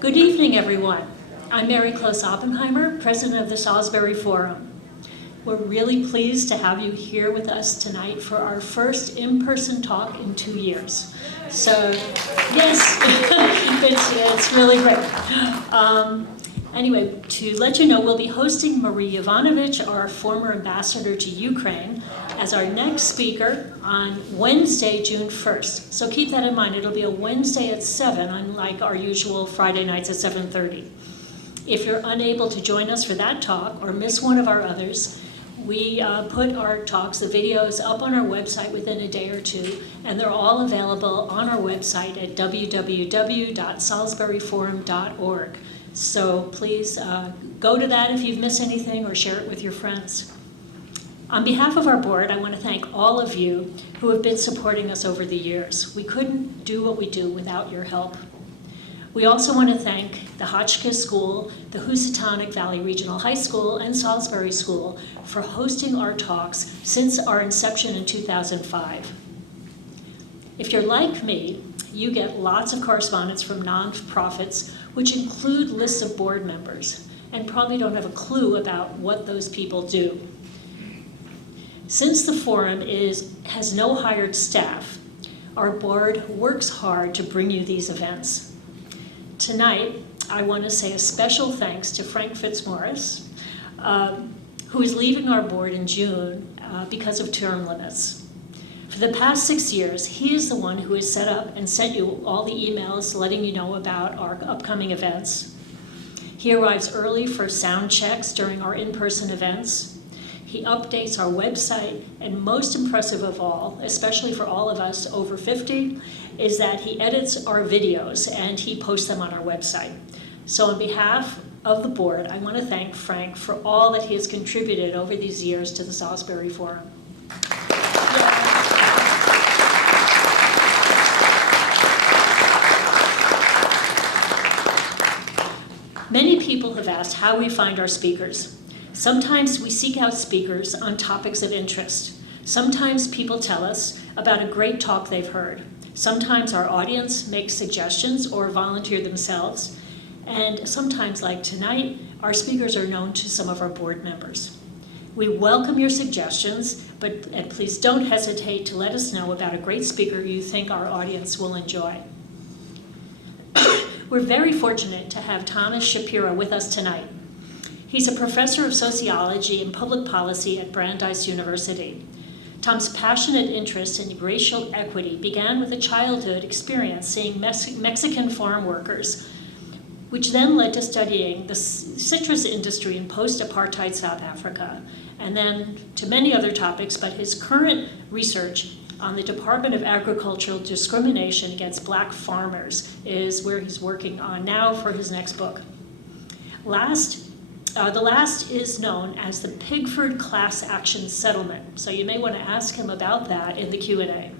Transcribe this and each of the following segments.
Good evening, everyone. I'm Mary Close Oppenheimer, president of the Salisbury Forum. We're really pleased to have you here with us tonight for our first in-person talk in 2 years. So, yes, it's really great. Anyway, to let you know, we'll be hosting Marie Yovanovitch, our former ambassador to Ukraine, as our next speaker on Wednesday, June 1st. So keep that in mind. It'll be a Wednesday at 7, unlike our usual Friday nights at 7:30. If you're unable to join us for that talk or miss one of our others, we put our talks, the videos, up on our website within a day or two, and they're all available on our website at www.salisburyforum.org. So please go to that if you've missed anything or share it with your friends. On behalf of our board, I want to thank all of you who have been supporting us over the years. We couldn't do what we do without your help. We also want to thank the Hotchkiss School, the Housatonic Valley Regional High School, and Salisbury School for hosting our talks since our inception in 2005. If you're like me, you get lots of correspondence from nonprofits, which include lists of board members, and probably don't have a clue about what those people do. Since the forum has no hired staff, our board works hard to bring you these events. Tonight, I want to say a special thanks to Frank Fitzmaurice, who is leaving our board in June because of term limits. For the past 6 years, he is the one who has set up and sent you all the emails letting you know about our upcoming events. He arrives early for sound checks during our in-person events. He updates our website, and most impressive of all, especially for all of us over 50, is that he edits our videos and he posts them on our website. So on behalf of the board, I want to thank Frank for all that he has contributed over these years to the Salisbury Forum. Many people have asked how we find our speakers. Sometimes we seek out speakers on topics of interest. Sometimes people tell us about a great talk they've heard. Sometimes our audience makes suggestions or volunteer themselves. And sometimes, like tonight, our speakers are known to some of our board members. We welcome your suggestions, and please don't hesitate to let us know about a great speaker you think our audience will enjoy. We're very fortunate to have Thomas Shapiro with us tonight. He's a professor of sociology and public policy at Brandeis University. Tom's passionate interest in racial equity began with a childhood experience seeing Mexican farm workers, which then led to studying the citrus industry in post-apartheid South Africa, and then to many other topics, but his current research on the Department of Agricultural discrimination against Black farmers is where he's working on now for his next book. The last is known as the Pigford Class Action Settlement, so you may want to ask him about that in the Q&A.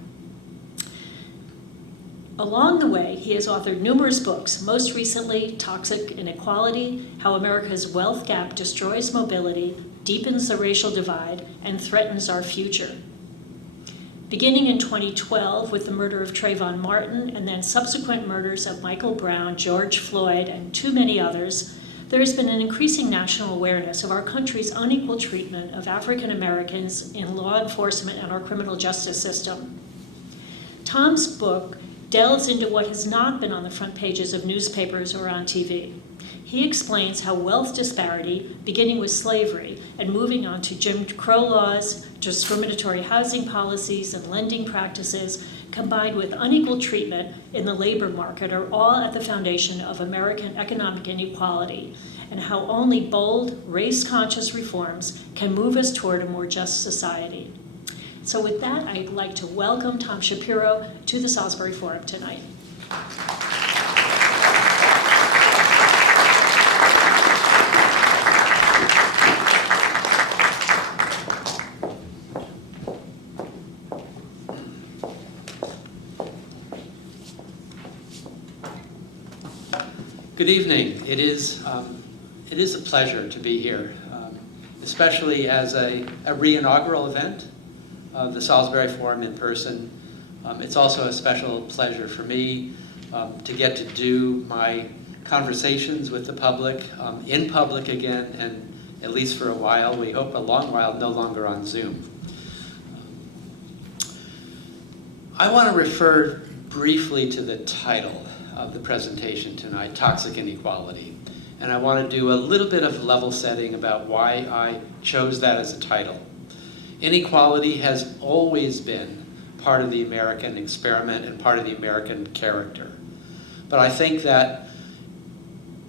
Along the way, he has authored numerous books, most recently Toxic Inequality, How America's Wealth Gap Destroys Mobility, Deepens the Racial Divide, and Threatens Our Future. Beginning in 2012 with the murder of Trayvon Martin and then subsequent murders of Michael Brown, George Floyd, and too many others, there has been an increasing national awareness of our country's unequal treatment of African Americans in law enforcement and our criminal justice system. Tom's book delves into what has not been on the front pages of newspapers or on TV. He explains how wealth disparity, beginning with slavery and moving on to Jim Crow laws, discriminatory housing policies, and lending practices, combined with unequal treatment in the labor market, are all at the foundation of American economic inequality, and how only bold, race-conscious reforms can move us toward a more just society. So with that, I'd like to welcome Tom Shapiro to the Salisbury Forum tonight. Good evening. It is a pleasure to be here, especially as a re-inaugural event of the Salisbury Forum in person. It's also a special pleasure for me to get to do my conversations with the public, in public again, and at least for a while, we hope a long while, no longer on Zoom. I want to refer briefly to the title of the presentation tonight, Toxic Inequality. And I want to do a little bit of level setting about why I chose that as a title. Inequality has always been part of the American experiment and part of the American character. But I think that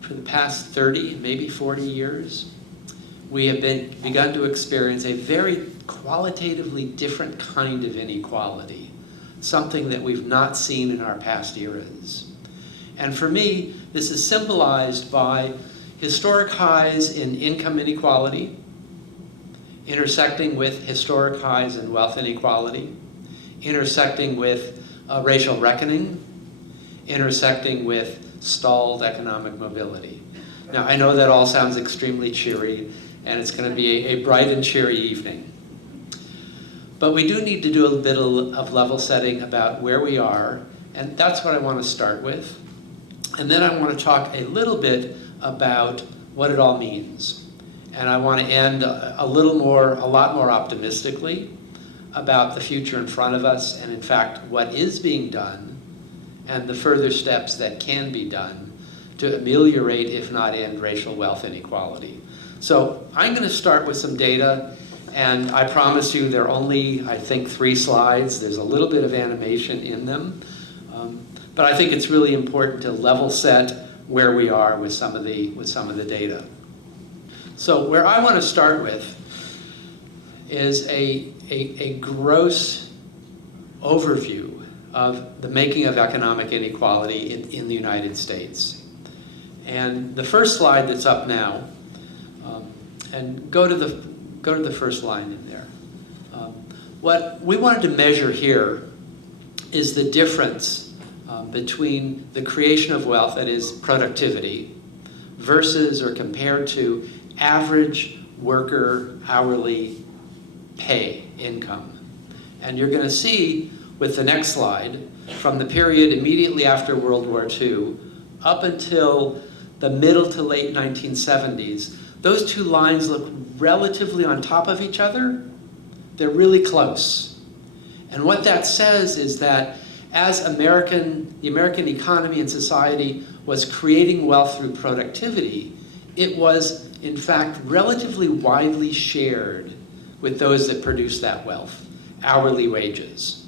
for the past 30, maybe 40 years, we have begun to experience a very qualitatively different kind of inequality, something that we've not seen in our past eras. And for me, this is symbolized by historic highs in income inequality, intersecting with historic highs in wealth inequality, intersecting with racial reckoning, intersecting with stalled economic mobility. Now, I know that all sounds extremely cheery, and it's going to be a bright and cheery evening. But we do need to do a bit of level setting about where we are, and that's what I want to start with. And then I want to talk a little bit about what it all means. And I want to end a lot more optimistically about the future in front of us, and in fact, what is being done, and the further steps that can be done to ameliorate, if not end, racial wealth inequality. So I'm going to start with some data, and I promise you they're only, I think, 3 slides. There's a little bit of animation in them. But I think it's really important to level set where we are with some of the data. So where I want to start with is a gross overview of the making of economic inequality in the United States. And the first slide that's up now, and go to the first line in there. What we wanted to measure here is the difference between the creation of wealth, that is productivity, versus or compared to average worker hourly pay income. And you're going to see with the next slide, from the period immediately after World War II up until the middle to late 1970s, those 2 lines look relatively on top of each other. They're really close. And what that says is that as the American economy and society was creating wealth through productivity, it was, in fact, relatively widely shared with those that produced that wealth, hourly wages.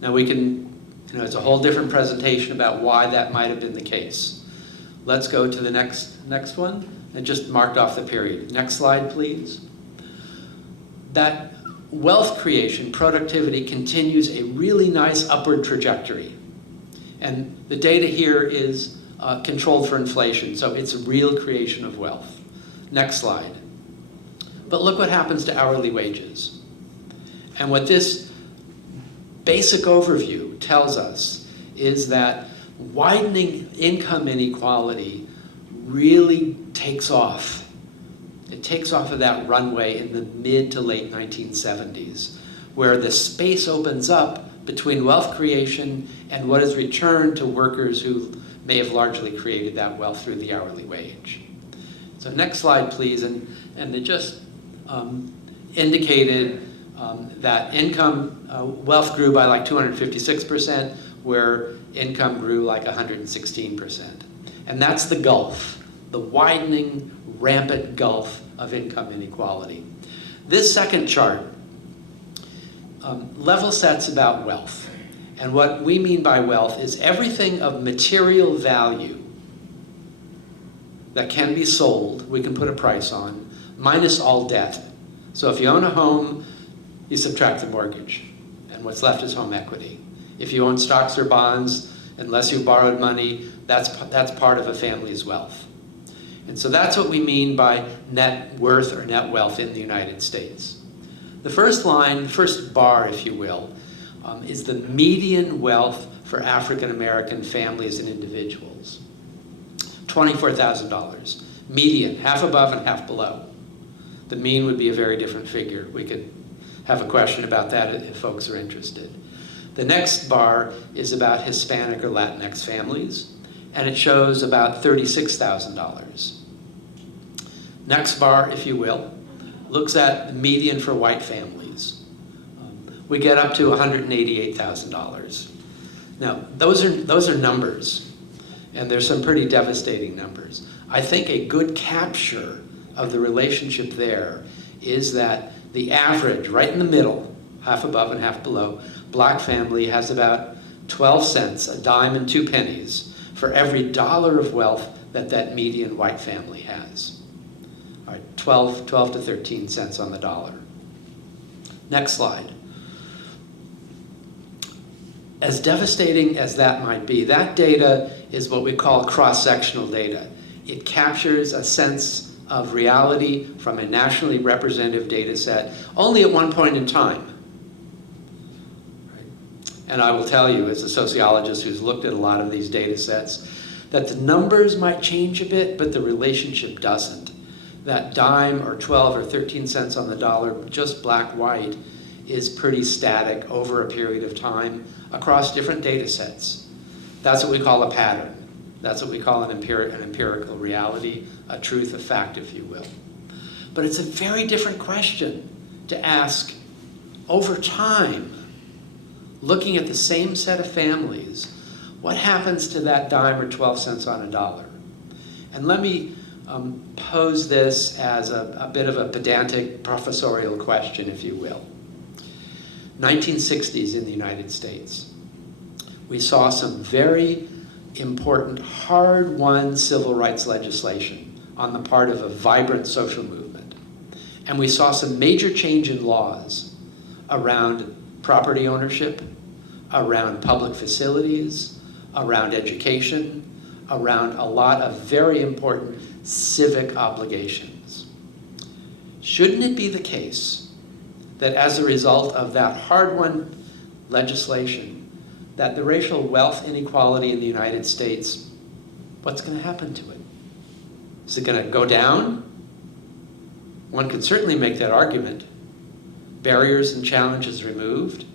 Now we can, it's a whole different presentation about why that might have been the case. Let's go to the next one, and just marked off the period. Next slide, please. That wealth creation, productivity, continues a really nice upward trajectory. And the data here is controlled for inflation, so it's a real creation of wealth. Next slide. But look what happens to hourly wages. And what this basic overview tells us is that widening income inequality really takes off. It takes off of that runway in the mid to late 1970s, where the space opens up between wealth creation and what is returned to workers who may have largely created that wealth through the hourly wage. So next slide, please. And it just indicated that wealth grew by like 256%, where income grew like 116%. And that's the gulf, the widening, rampant gulf of income inequality. This second chart level sets about wealth. And what we mean by wealth is everything of material value that can be sold, we can put a price on, minus all debt. So if you own a home, you subtract the mortgage, and what's left is home equity. If you own stocks or bonds, unless you borrowed money, that's part of a family's wealth. And so that's what we mean by net worth or net wealth in the United States. The first line, first bar, if you will, is the median wealth for African American families and individuals. $24,000. Median, half above and half below. The mean would be a very different figure. We could have a question about that if folks are interested. The next bar is about Hispanic or Latinx families, and it shows about $36,000. Next bar, if you will, looks at the median for white families. We get up to $188,000. Now, those are numbers, and there's some pretty devastating numbers. I think a good capture of the relationship there is that the average, right in the middle, half above and half below, black family has about 12 cents, a dime and 2 pennies, for every dollar of wealth that median white family has. All right, 12 to 13 cents on the dollar. Next slide. As devastating as that might be, that data is what we call cross-sectional data. It captures a sense of reality from a nationally representative data set only at one point in time. Right? And I will tell you, as a sociologist who's looked at a lot of these data sets, that the numbers might change a bit, but the relationship doesn't. That dime or 12 or 13 cents on the dollar, just black-white, is pretty static over a period of time across different data sets. That's what we call a pattern. That's what we call an empirical reality, a truth, a fact, if you will. But it's a very different question to ask over time, looking at the same set of families, what happens to that dime or 12 cents on a dollar? And let me pose this as a bit of a pedantic professorial question, if you will. 1960s in the United States. We saw some very important, hard-won civil rights legislation on the part of a vibrant social movement. And we saw some major change in laws around property ownership, around public facilities, around education, around a lot of very important civic obligations. Shouldn't it be the case that as a result of that hard-won legislation, that the racial wealth inequality in the United States, what's going to happen to it? Is it going to go down? One could certainly make that argument. Barriers and challenges removed.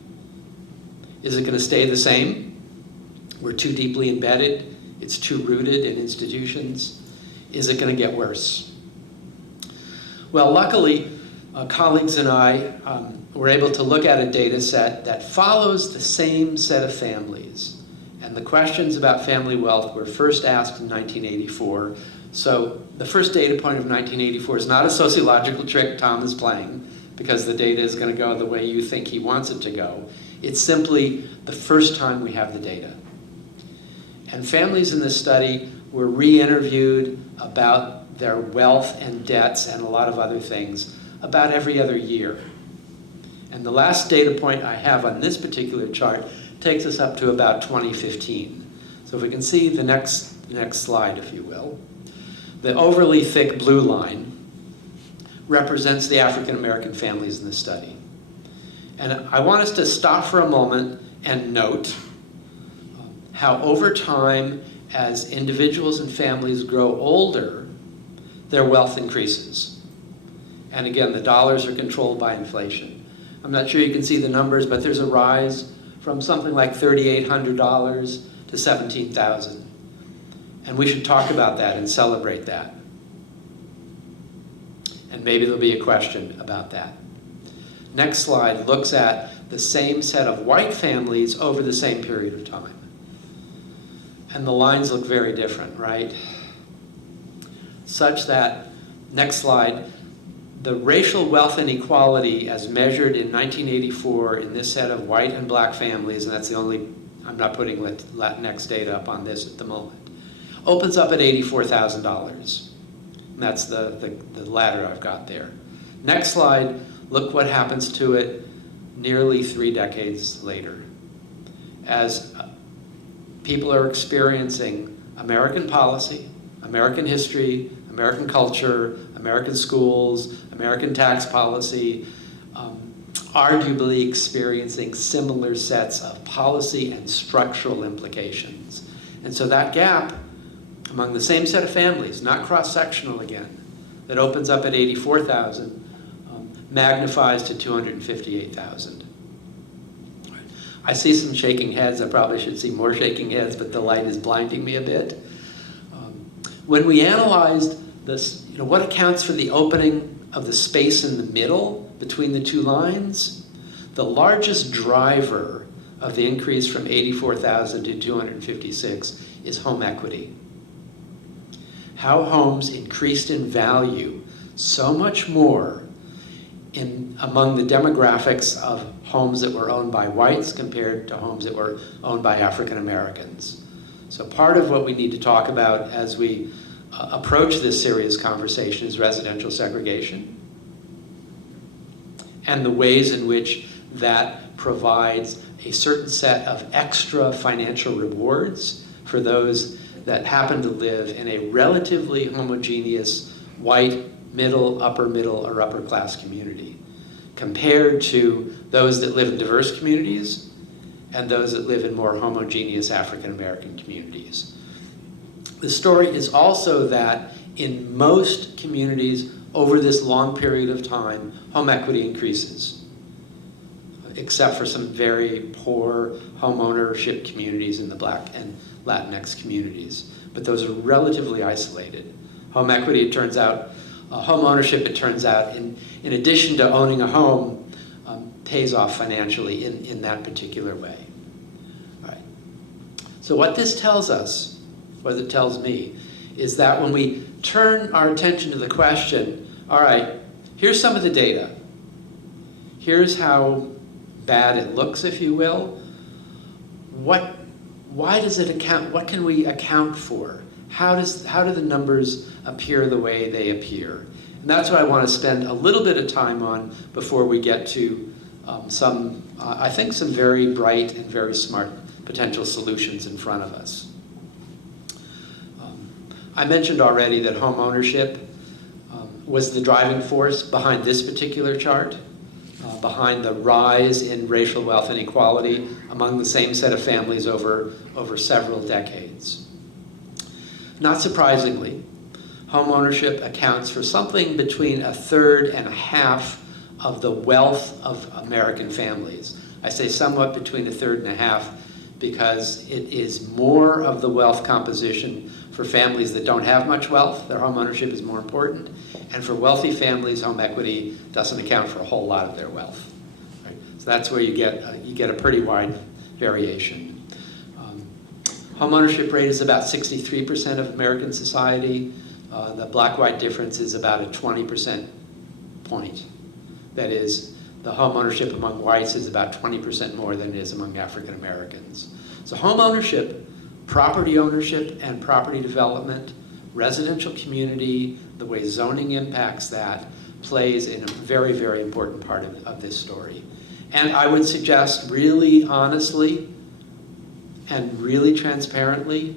Is it going to stay the same? We're too deeply embedded. It's too rooted in institutions. Is it going to get worse? Well, luckily, colleagues and I were able to look at a data set that follows the same set of families. And the questions about family wealth were first asked in 1984. So the first data point of 1984 is not a sociological trick Tom is playing, because the data is going to go the way you think he wants it to go. It's simply the first time we have the data. And families in this study were re-interviewed about their wealth and debts and a lot of other things about every other year. And the last data point I have on this particular chart takes us up to about 2015. So if we can see the next slide, if you will. The overly thick blue line represents the African American families in this study. And I want us to stop for a moment and note how over time, as individuals and families grow older, their wealth increases. And again, the dollars are controlled by inflation. I'm not sure you can see the numbers, but there's a rise from something like $3,800 to $17,000. And we should talk about that and celebrate that. And maybe there'll be a question about that. Next slide looks at the same set of white families over the same period of time. And the lines look very different, right? Such that, next slide, the racial wealth inequality as measured in 1984 in this set of white and black families, and that's the only, I'm not putting Latinx data up on this at the moment, opens up at $84,000. And that's the ladder I've got there. Next slide, look what happens to it nearly 3 decades later. As people are experiencing American policy, American history, American culture, American schools, American tax policy, arguably experiencing similar sets of policy and structural implications. And so that gap among the same set of families, not cross-sectional again, that opens up at 84,000, magnifies to 258,000. I see some shaking heads. I probably should see more shaking heads, but the light is blinding me a bit. When we analyzed this, what accounts for the opening of the space in the middle between the two lines, the largest driver of the increase from 84,000 to 256 is home equity. How homes increased in value so much more among the demographics of homes that were owned by whites compared to homes that were owned by African Americans. So part of what we need to talk about as we approach this serious conversation is residential segregation and the ways in which that provides a certain set of extra financial rewards for those that happen to live in a relatively homogeneous white, middle, or upper class community compared to those that live in diverse communities and those that live in more homogeneous African American communities. The story is also that in most communities over this long period of time, home equity increases, except for some very poor home ownership communities in the Black and Latinx communities. But those are relatively isolated. Home equity, it turns out, home ownership, it turns out, in addition to owning a home, pays off financially in that particular way. All right. So what this tells us, what it tells me, is that when we turn our attention to the question, all right, here's some of the data. Here's how bad it looks, if you will. Why does it account? What can we account for? How do the numbers appear the way they appear? And that's what I want to spend a little bit of time on before we get to I think some very bright and very smart potential solutions in front of us. I mentioned already that home ownership was the driving force behind this particular chart, behind the rise in racial wealth inequality among the same set of families over several decades. Not surprisingly, home ownership accounts for something between a third and a half of the wealth of American families. I say somewhat between a third and a half because it is more of the wealth composition for families that don't have much wealth. Their home ownership is more important. And for wealthy families, home equity doesn't account for a whole lot of their wealth. Right? So that's where you get a pretty wide variation. Home ownership rate is about 63% of American society. The black-white difference is about a 20% point. That is, the home ownership among whites is about 20% more than it is among African Americans. So home ownership, property ownership and property development, residential community, the way zoning impacts that, plays in a very, very important part of this story. And I would suggest really honestly and really transparently,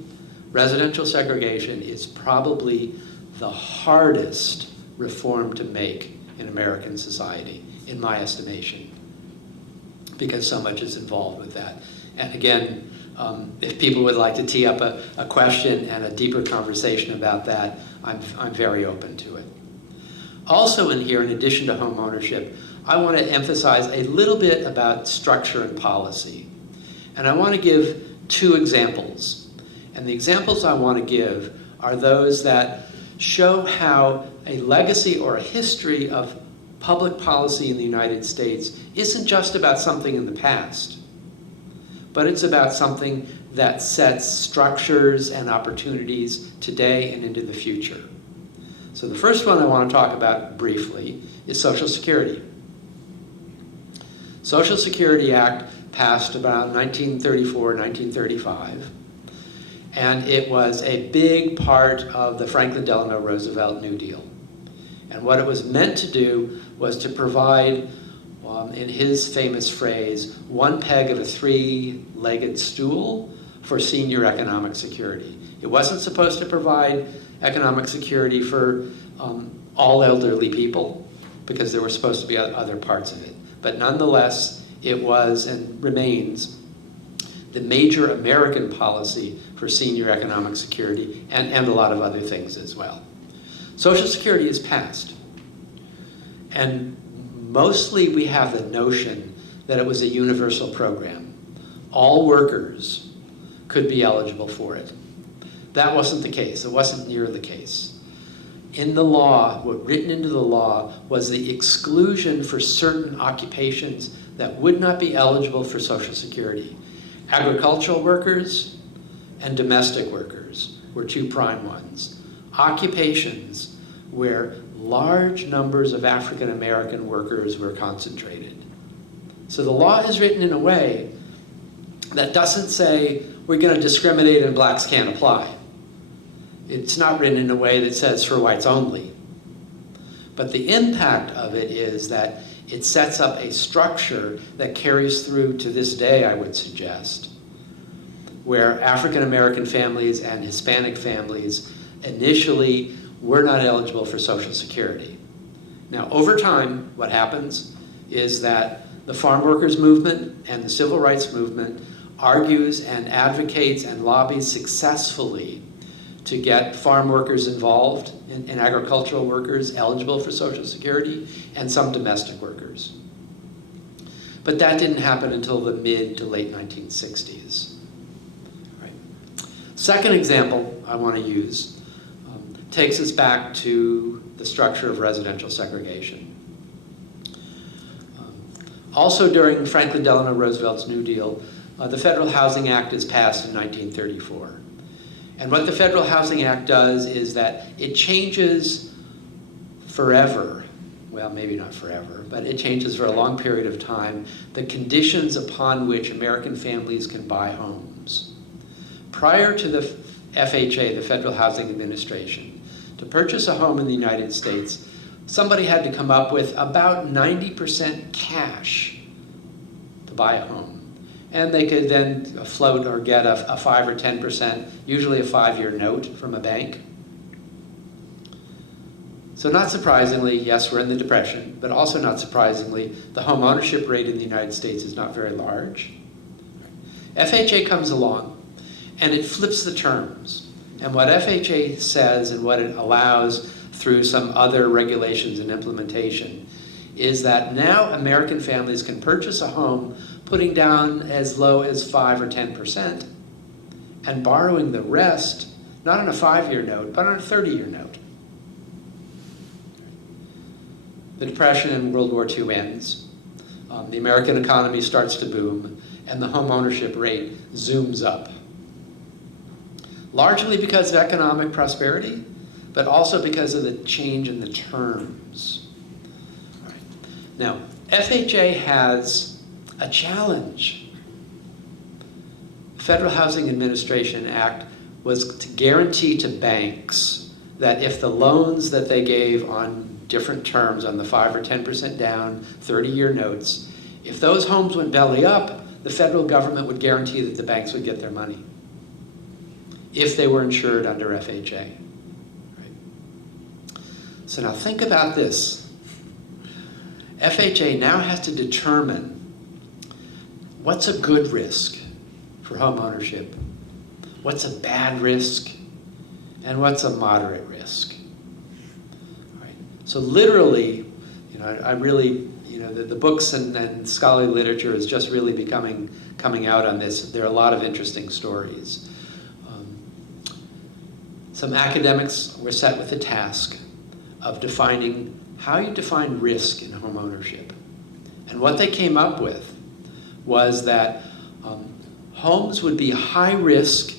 residential segregation is probably the hardest reform to make in American society, in my estimation, because so much is involved with that. And again, if people would like to tee up a question and a deeper conversation about that, I'm very open to it. Also in here, in addition to home ownership, I want to emphasize a little bit about structure and policy. And I want to give two examples. And the examples I want to give are those that show how a legacy or a history of public policy in the United States isn't just about something in the past, but it's about something that sets structures and opportunities today and into the future. So the first one I want to talk about briefly is Social Security. Social Security Act passed about 1934, 1935, and it was a big part of the Franklin Delano Roosevelt New Deal. And what it was meant to do was to provide, in his famous phrase, one peg of a three-legged stool for senior economic security. It wasn't supposed to provide economic security for all elderly people, because there were supposed to be other parts of it. But nonetheless, it was and remains the major American policy for senior economic security and a lot of other things as well. Social Security is passed. And mostly we have the notion that it was a universal program. all workers could be eligible for it. That wasn't the case. It wasn't near the case. In the law, what written into the law was the exclusion for certain occupations that would not be eligible for Social Security. Agricultural workers and domestic workers were two prime ones. Occupations where large numbers of African American workers were concentrated. So the law is written in a way that doesn't say we're going to discriminate and blacks can't apply. It's not written in a way that says for whites only. But the impact of it is that it sets up a structure that carries through to this day, I would suggest, where African American families and Hispanic families initially were not eligible for Social Security. Now, over time, what happens is that the farm workers movement and the civil rights movement argues and advocates and lobbies successfully to get farm workers involved and agricultural workers eligible for Social Security and some domestic workers. But that didn't happen until the mid to late 1960s. Right. Second example I want to use takes us back to the structure of residential segregation. Also during Franklin Delano Roosevelt's New Deal, the Federal Housing Act is passed in 1934. And what the Federal Housing Act does is that it changes forever, well, maybe not forever, but it changes for a long period of time, the conditions upon which American families can buy homes. Prior to the FHA, the Federal Housing Administration, to purchase a home in the United States, somebody had to come up with about 90% cash to buy a home. And they could then float or get a 5 or 10%, usually a 5-year note from a bank. So not surprisingly, yes, we're in the Depression, but also not surprisingly, the home ownership rate in the United States is not very large. FHA comes along, and it flips the terms. And what FHA says and what it allows through some other regulations and implementation is that now American families can purchase a home putting down as low as 5 or 10% and borrowing the rest, not on a 5-year note, but on a 30-year note. The Depression and World War II ends. The American economy starts to boom, and the home ownership rate zooms up. Largely because of economic prosperity, but also because of the change in the terms. All right. Now, FHA has a challenge. The Federal Housing Administration Act was to guarantee to banks that if the loans that they gave on different terms, on the 5 or 10% down, 30-year notes, if those homes went belly up, the federal government would guarantee that the banks would get their money if they were insured under FHA. Right? So now think about this. FHA now has to determine what's a good risk for home ownership, what's a bad risk, and what's a moderate risk. All right. So literally, I really, the books and scholarly literature is just really coming out on this. There are a lot of interesting stories. Some academics were set with the task of defining how you define risk in home ownership. And what they came up with was that homes would be high risk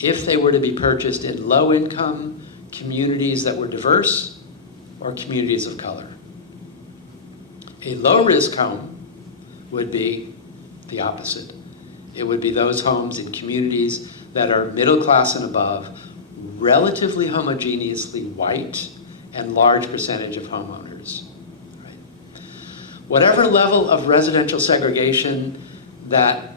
if they were to be purchased in low-income communities that were diverse or communities of color. A low-risk home would be the opposite. It would be those homes in communities that are middle class and above, relatively homogeneously white, and large percentage of homeowners. Right? Whatever level of residential segregation that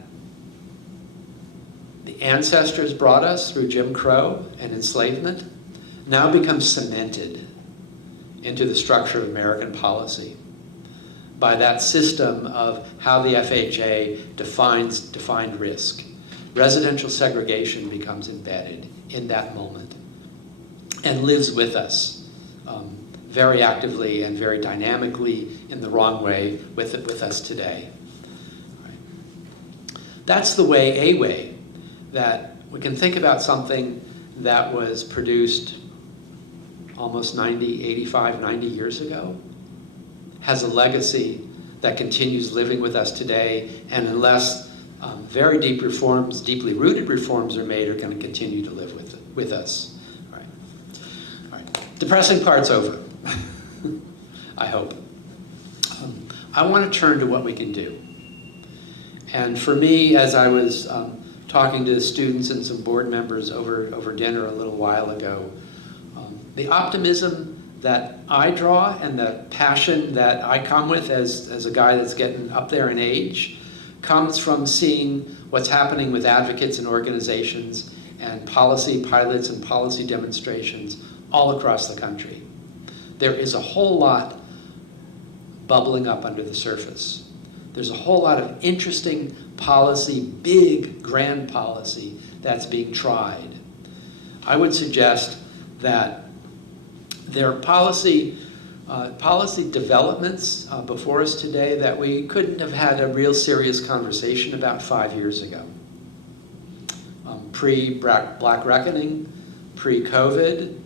the ancestors brought us through Jim Crow and enslavement now becomes cemented into the structure of American policy by that system of how the FHA defined risk. Residential segregation becomes embedded in that moment and lives with us very actively and very dynamically in the wrong way with us today. Right. That's the way that we can think about something that was produced almost 90, 85, 90 years ago, has a legacy that continues living with us today, and unless very deep reforms, deeply rooted reforms are made, are going to continue to live with us. All right. Depressing part's over, I hope. I want to turn to what we can do. And for me, as I was talking to the students and some board members over dinner a little while ago, the optimism that I draw and the passion that I come with as a guy that's getting up there in age comes from seeing what's happening with advocates and organizations and policy pilots and policy demonstrations all across the country. There is a whole lot bubbling up under the surface. There's a whole lot of interesting policy, big, grand policy that's being tried. I would suggest that there are policy developments before us today that we couldn't have had a real serious conversation about 5 years ago. Pre-Black Reckoning, pre-COVID,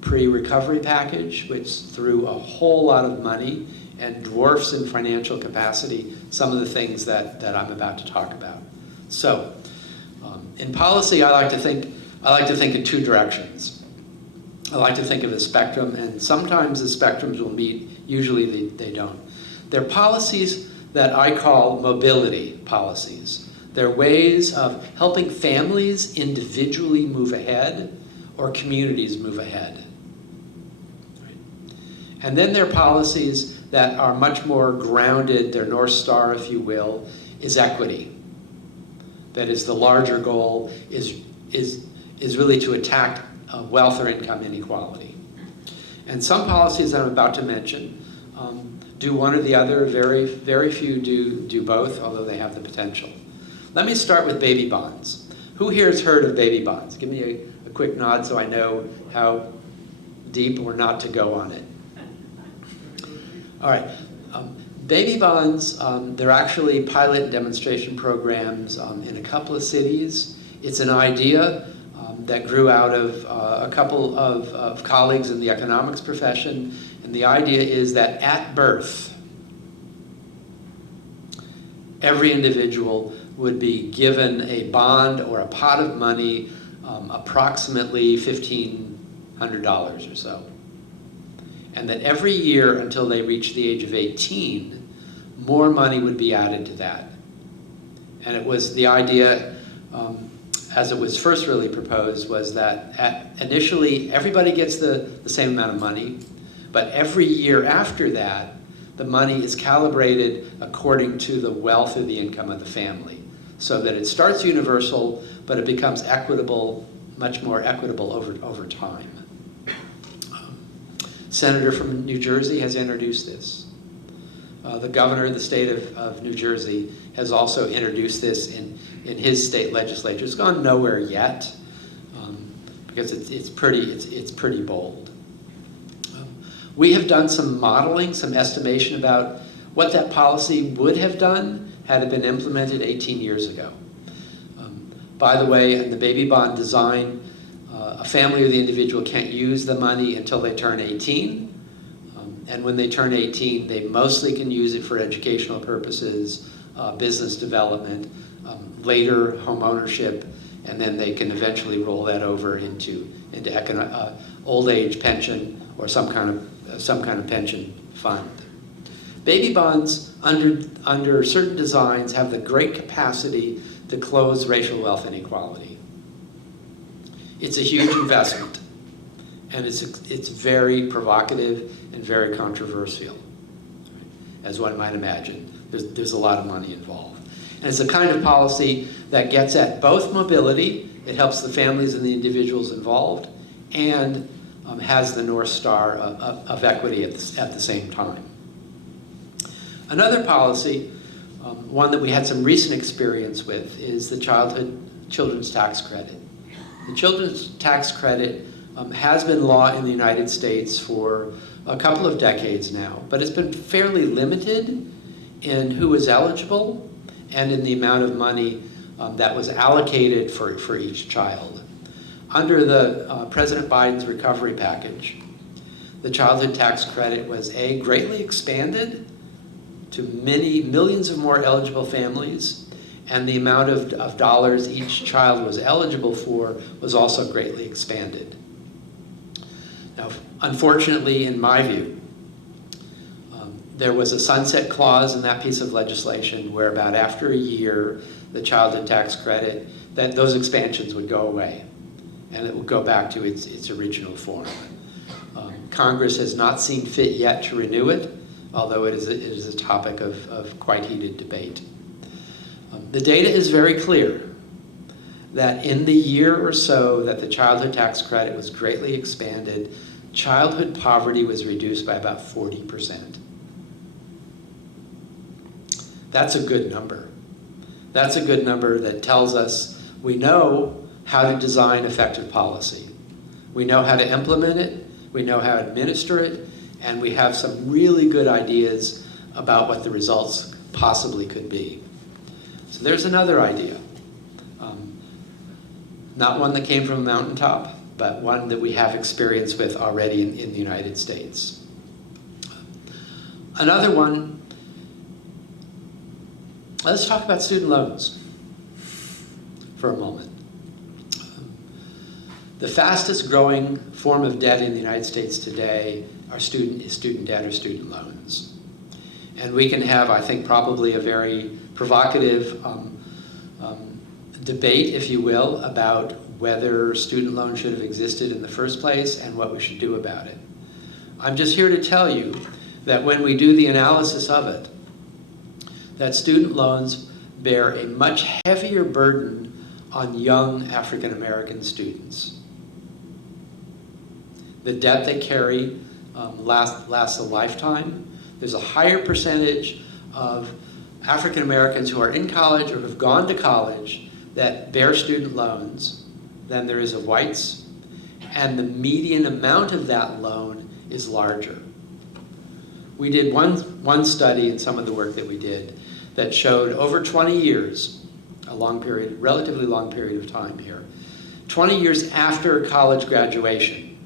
pre-recovery package, which threw a whole lot of money and dwarfs in financial capacity some of the things that I'm about to talk about. So, in policy, I like to think in two directions. I like to think of a spectrum, and sometimes the spectrums will meet, usually they don't. They're policies that I call mobility policies. They're ways of helping families individually move ahead or communities move ahead. And then there are policies that are much more grounded, their North Star, if you will, is equity. That is, the larger goal is really to attack wealth or income inequality. And some policies I'm about to mention do one or the other. Very, very few do both, although they have the potential. Let me start with baby bonds. Who here has heard of baby bonds? Give me a quick nod so I know how deep or not to go on it. All right. Baby bonds, they're actually pilot and demonstration programs in a couple of cities. It's an idea that grew out of a couple of colleagues in the economics profession. And the idea is that at birth, every individual would be given a bond or a pot of money, approximately $1,500 or so. And that every year until they reach the age of 18, more money would be added to that. And it was the idea, as it was first really proposed, was that initially everybody gets the same amount of money, but every year after that, the money is calibrated according to the wealth or the income of the family, so that it starts universal, but it becomes equitable, much more equitable over time. Senator from New Jersey has introduced this. The governor of the state of New Jersey has also introduced this in his state legislature. It's gone nowhere yet because it's pretty bold. We have done some modeling, some estimation about what that policy would have done had it been implemented 18 years ago. By the way, in the baby bond design, a family or the individual can't use the money until they turn 18. And when they turn 18, they mostly can use it for educational purposes, business development, later home ownership, and then they can eventually roll that over into old age pension or some kind of pension fund. Baby bonds, under certain designs, have the great capacity to close racial wealth inequality. It's a huge investment, and it's very provocative and very controversial, as one might imagine. There's a lot of money involved. And it's a kind of policy that gets at both mobility, it helps the families and the individuals involved, and has the North Star of equity at the same time. Another policy, one that we had some recent experience with, is the children's tax credit. The children's tax credit has been law in the United States for a couple of decades now, but it's been fairly limited in who is eligible and in the amount of money that was allocated for each child. Under the President Biden's recovery package, the childhood tax credit was greatly expanded to millions of more eligible families, and the amount of dollars each child was eligible for was also greatly expanded. Now, unfortunately, in my view, there was a sunset clause in that piece of legislation where about after a year, the childhood tax credit, that those expansions would go away, and it would go back to its original form. Congress has not seen fit yet to renew it, although it is a topic of quite heated debate. The data is very clear that in the year or so that the childhood tax credit was greatly expanded, childhood poverty was reduced by about 40%. That's a good number. That's a good number that tells us we know how to design effective policy. We know how to implement it, we know how to administer it, and we have some really good ideas about what the results possibly could be. So there's another idea. Not one that came from a mountaintop, but one that we have experience with already in the United States. Another one, let's talk about student loans for a moment. The fastest growing form of debt in the United States today is student debt or student loans. And we can have, I think, probably a very provocative debate, if you will, about whether student loans should have existed in the first place and what we should do about it. I'm just here to tell you that when we do the analysis of it, that student loans bear a much heavier burden on young African American students. The debt they carry lasts a lifetime. There's a higher percentage of African Americans who are in college or have gone to college that bear student loans than there is of whites, and the median amount of that loan is larger. We did one study in some of the work that we did that showed over 20 years, a long period, relatively long period of time here, 20 years after college graduation,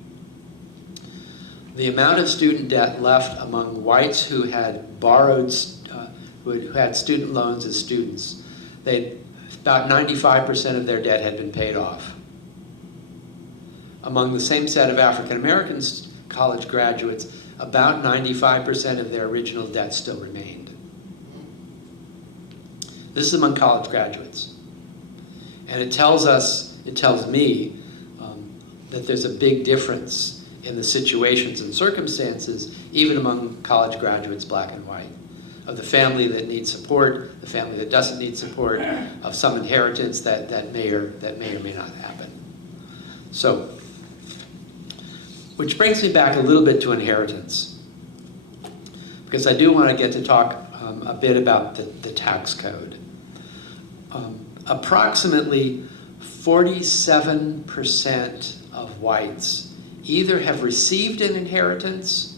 the amount of student debt left among whites who had borrowed, who had student loans as students, about 95% of their debt had been paid off. Among the same set of African American college graduates, about 95% of their original debt still remained. This is among college graduates. And it tells me that there's a big difference in the situations and circumstances, even among college graduates, black and white, of the family that needs support, the family that doesn't need support, of some inheritance that may or may not happen. So, which brings me back a little bit to inheritance, because I do want to get to talk a bit about the tax code. Approximately 47% of whites either have received an inheritance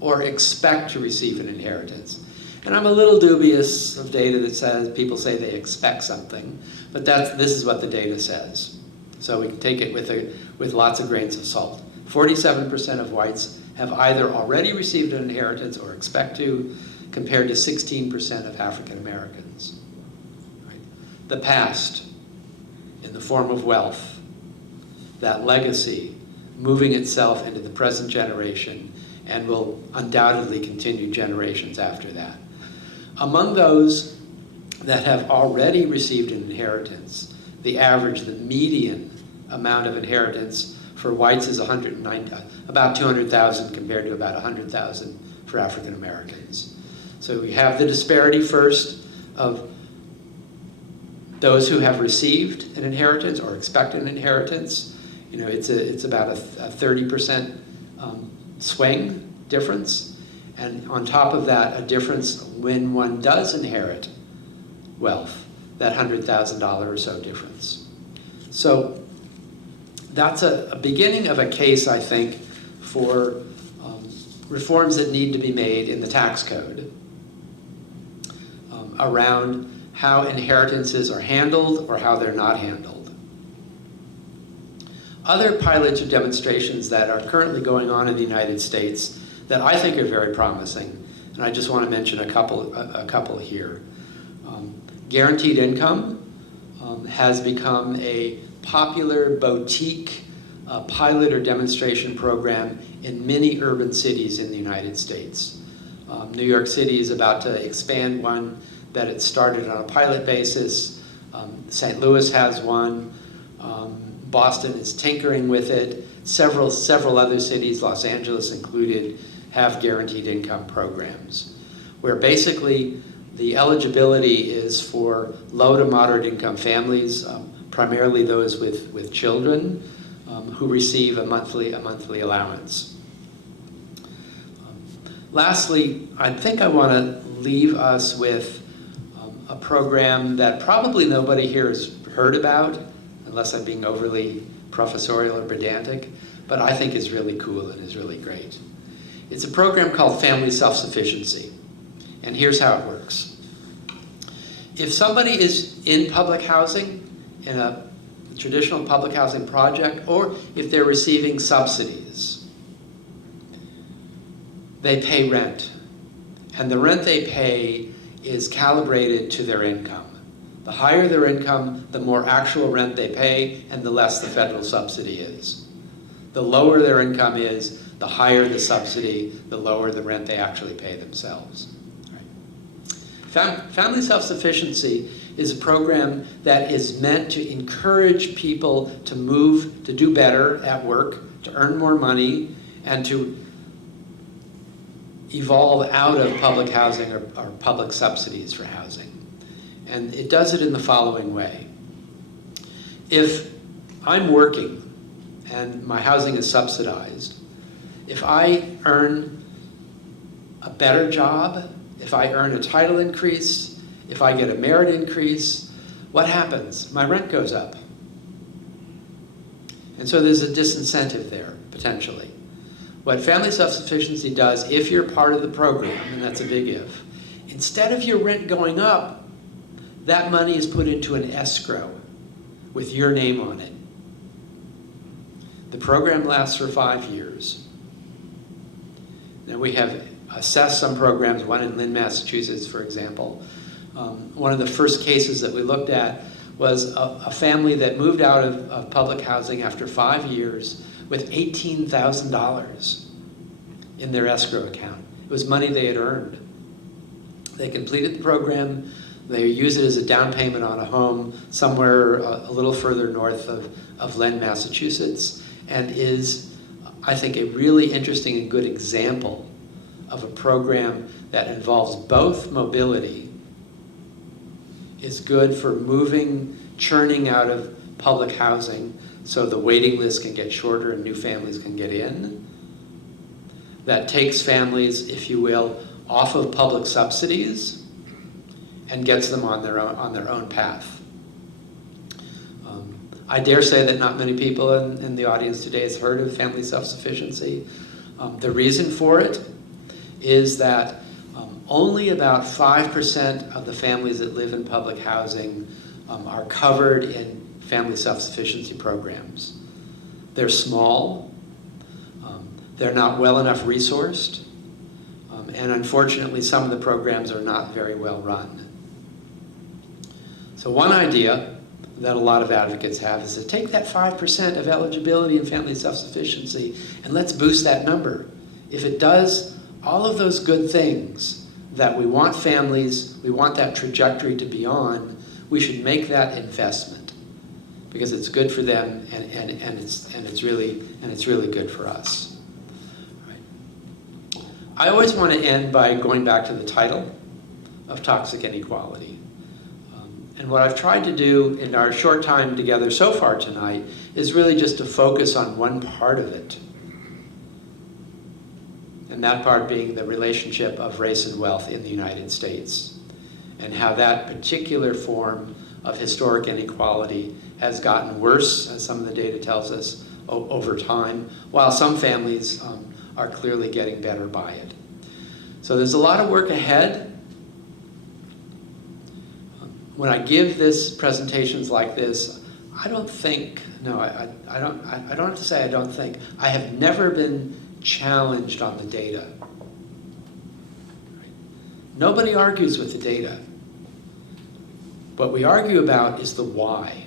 or expect to receive an inheritance. And I'm a little dubious of data that says people say they expect something, but this is what the data says. So we can take it with lots of grains of salt. 47% of whites have either already received an inheritance or expect to, compared to 16% of African Americans. Right? The past, in the form of wealth, that legacy, moving itself into the present generation, and will undoubtedly continue generations after that. Among those that have already received an inheritance, the average, the median amount of inheritance for whites is about 200,000 compared to about 100,000 for African Americans. So we have the disparity first of those who have received an inheritance or expect an inheritance. You know, it's about a 30% swing difference. And on top of that, a difference when one does inherit wealth, that $100,000 or so difference. So that's a beginning of a case, I think, for reforms that need to be made in the tax code around how inheritances are handled or how they're not handled. Other pilots or demonstrations that are currently going on in the United States that I think are very promising, and I just want to mention a couple here. Guaranteed income has become a popular boutique pilot or demonstration program in many urban cities in the United States. New York City is about to expand one that it started on a pilot basis. St. Louis has one. Boston is tinkering with it. Several other cities, Los Angeles included, have guaranteed income programs, where basically the eligibility is for low to moderate income families, primarily those with children, who receive a monthly allowance. Lastly, I think I want to leave us with a program that probably nobody here has heard about, unless I'm being overly professorial or pedantic, but I think is really cool and is really great. It's a program called Family Self-Sufficiency, and here's how it works. If somebody is in public housing, in a traditional public housing project, or if they're receiving subsidies, they pay rent. And the rent they pay is calibrated to their income. The higher their income, the more actual rent they pay, and the less the federal subsidy is. The lower their income is, the higher the subsidy, the lower the rent they actually pay themselves. Right. Family Self-Sufficiency is a program that is meant to encourage people to move, to do better at work, to earn more money, and to evolve out of public housing or public subsidies for housing. And it does it in the following way. If I'm working and my housing is subsidized, if I earn a better job, if I earn a title increase, if I get a merit increase, what happens? My rent goes up. And so there's a disincentive there, potentially. What Family Self-Sufficiency does, if you're part of the program, and that's a big if, instead of your rent going up, that money is put into an escrow with your name on it. The program lasts for 5 years. Now we have assessed some programs, one in Lynn, Massachusetts, for example. One of the first cases that we looked at was a family that moved out of public housing after 5 years with $18,000 in their escrow account. It was money they had earned. They completed the program. They use it as a down payment on a home somewhere a little further north of Lynn, Massachusetts, and is, I think, a really interesting and good example of a program that involves both mobility, is good for moving, churning out of public housing so the waiting list can get shorter and new families can get in. That takes families, if you will, off of public subsidies and gets them on their own path. I dare say that not many people in the audience today has heard of Family Self-Sufficiency. The reason for it is that only about 5% of the families that live in public housing are covered in family self-sufficiency programs. They're small, they're not well enough resourced, and unfortunately some of the programs are not very well run. So one idea that a lot of advocates have is to take that 5% of eligibility in family self-sufficiency and let's boost that number. If it does all of those good things that we want families, we want that trajectory to be on, we should make that investment because it's good for them and it's really good for us. Right. I always want to end by going back to the title of Toxic Inequality. And what I've tried to do in our short time together so far tonight is really just to focus on one part of it. And that part being the relationship of race and wealth in the United States, and how that particular form of historic inequality has gotten worse, as some of the data tells us, over time, while some families are clearly getting better by it. So there's a lot of work ahead. when I give this presentations like this, I don't think, no, I don't have to say I don't think. I have never been challenged on the data. Nobody argues with the data. What we argue about is the why.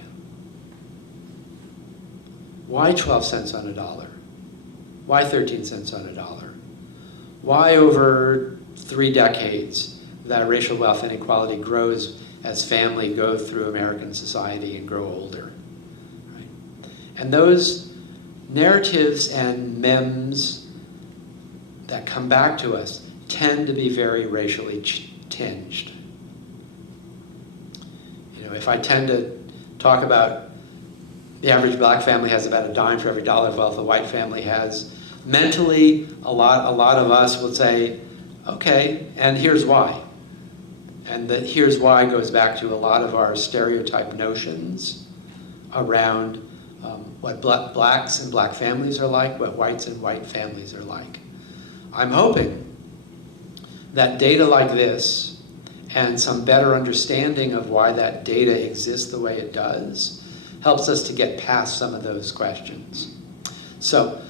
Why 12 cents on a dollar? Why 13 cents on a dollar? Why over 3 decades that racial wealth inequality grows as families go through American society and grow older? Right? And those narratives and memes that come back to us tend to be very racially tinged. You know, if I tend to talk about the average black family has about a dime for every dollar of wealth a white family has, mentally, a lot of us will say, okay, and here's why. And the here's why goes back to a lot of our stereotype notions around what blacks and black families are like, what whites and white families are like. I'm hoping that data like this and some better understanding of why that data exists the way it does helps us to get past some of those questions. So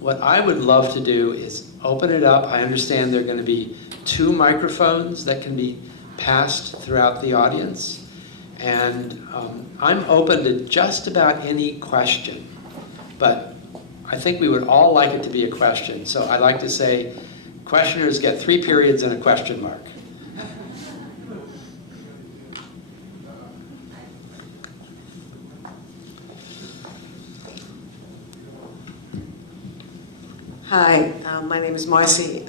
what I would love to do is open it up. I understand there are going to be 2 microphones that can be passed throughout the audience. And I'm open to just about any question. But I think we would all like it to be a question. So I like to say, questioners get 3 periods and a question mark. Hi, my name is Marcy.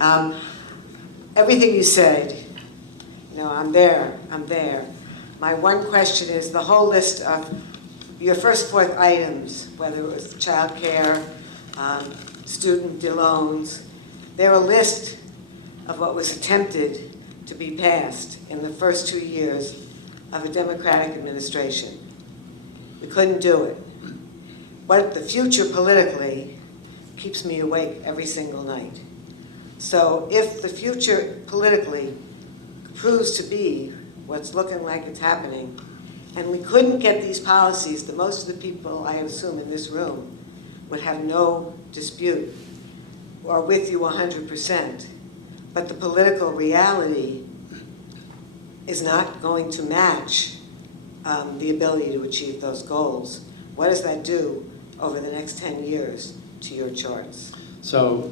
Everything you said, you know, I'm there. My one question is the whole list of your first 4 items, whether it was child care, student loans, they're a list of what was attempted to be passed in the first 2 years of a Democratic administration. We couldn't do it. What the future politically keeps me awake every single night. So if the future politically proves to be what's looking like it's happening, and we couldn't get these policies, that most of the people, I assume, in this room would have no dispute, are with you 100%, but the political reality is not going to match the ability to achieve those goals. What does that do over the next 10 years to your charts? So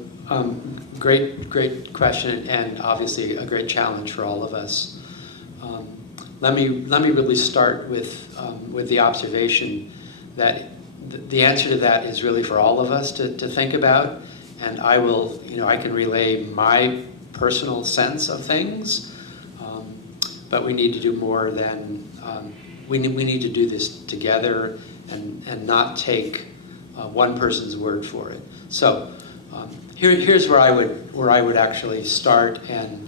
great question, and obviously a great challenge for all of us. Let me really start with the observation that the answer to that is really for all of us to think about, and I will, I can relay my personal sense of things, but we need to do more than we need to do this together and not take one person's word for it. So here's where I would actually start and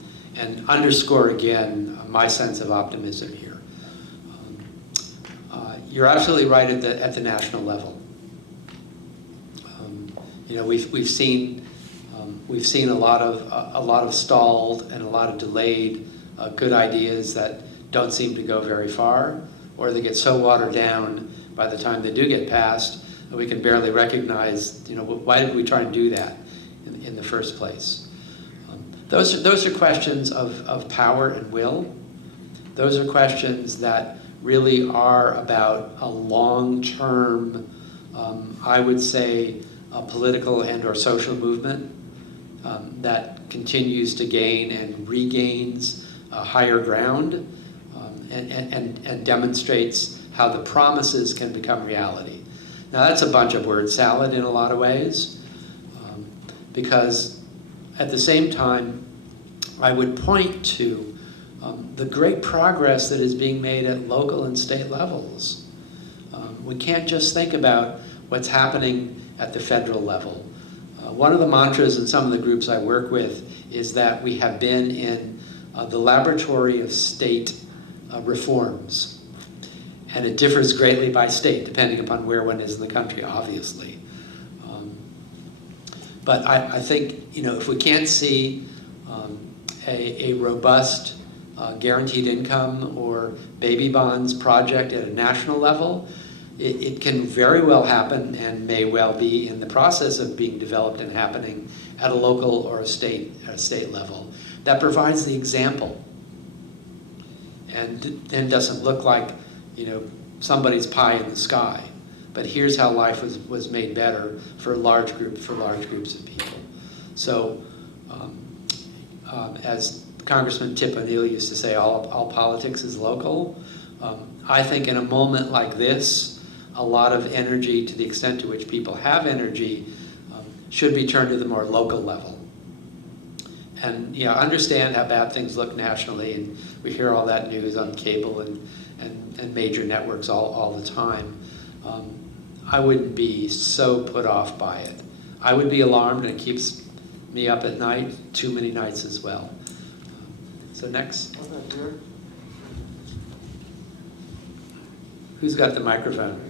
underscore again my sense of optimism here. You're absolutely right at the national level. We've seen a lot of stalled and a lot of delayed good ideas that don't seem to go very far, or they get so watered down by the time they do get passed that we can barely recognize, why did we try and do that in the first place? Those are questions of power and will. Those are questions that really are about a long-term, I would say, a political and or social movement that continues to gain and regains higher ground and demonstrates how the promises can become reality. Now that's a bunch of word salad in a lot of ways, because at the same time, I would point to the great progress that is being made at local and state levels. We can't just think about what's happening at the federal level. One of the mantras in some of the groups I work with is that we have been in the laboratory of state reforms. And it differs greatly by state, depending upon where one is in the country, obviously. But I think, if we can't see a robust guaranteed income or baby bonds project at a national level. It can very well happen and may well be in the process of being developed and happening at a local or a state level. That provides the example and doesn't look like, you know, somebody's pie in the sky. But here's how life was made better for large groups of people. So, as Congressman Tip O'Neill used to say, all politics is local. I think in a moment like this, a lot of energy, to the extent to which people have energy, should be turned to the more local level. And you know, understand how bad things look nationally, and we hear all that news on cable and major networks all the time. I wouldn't be so put off by it. I would be alarmed, and it keeps me up at night, too many nights as well. So next. Who's got the microphone?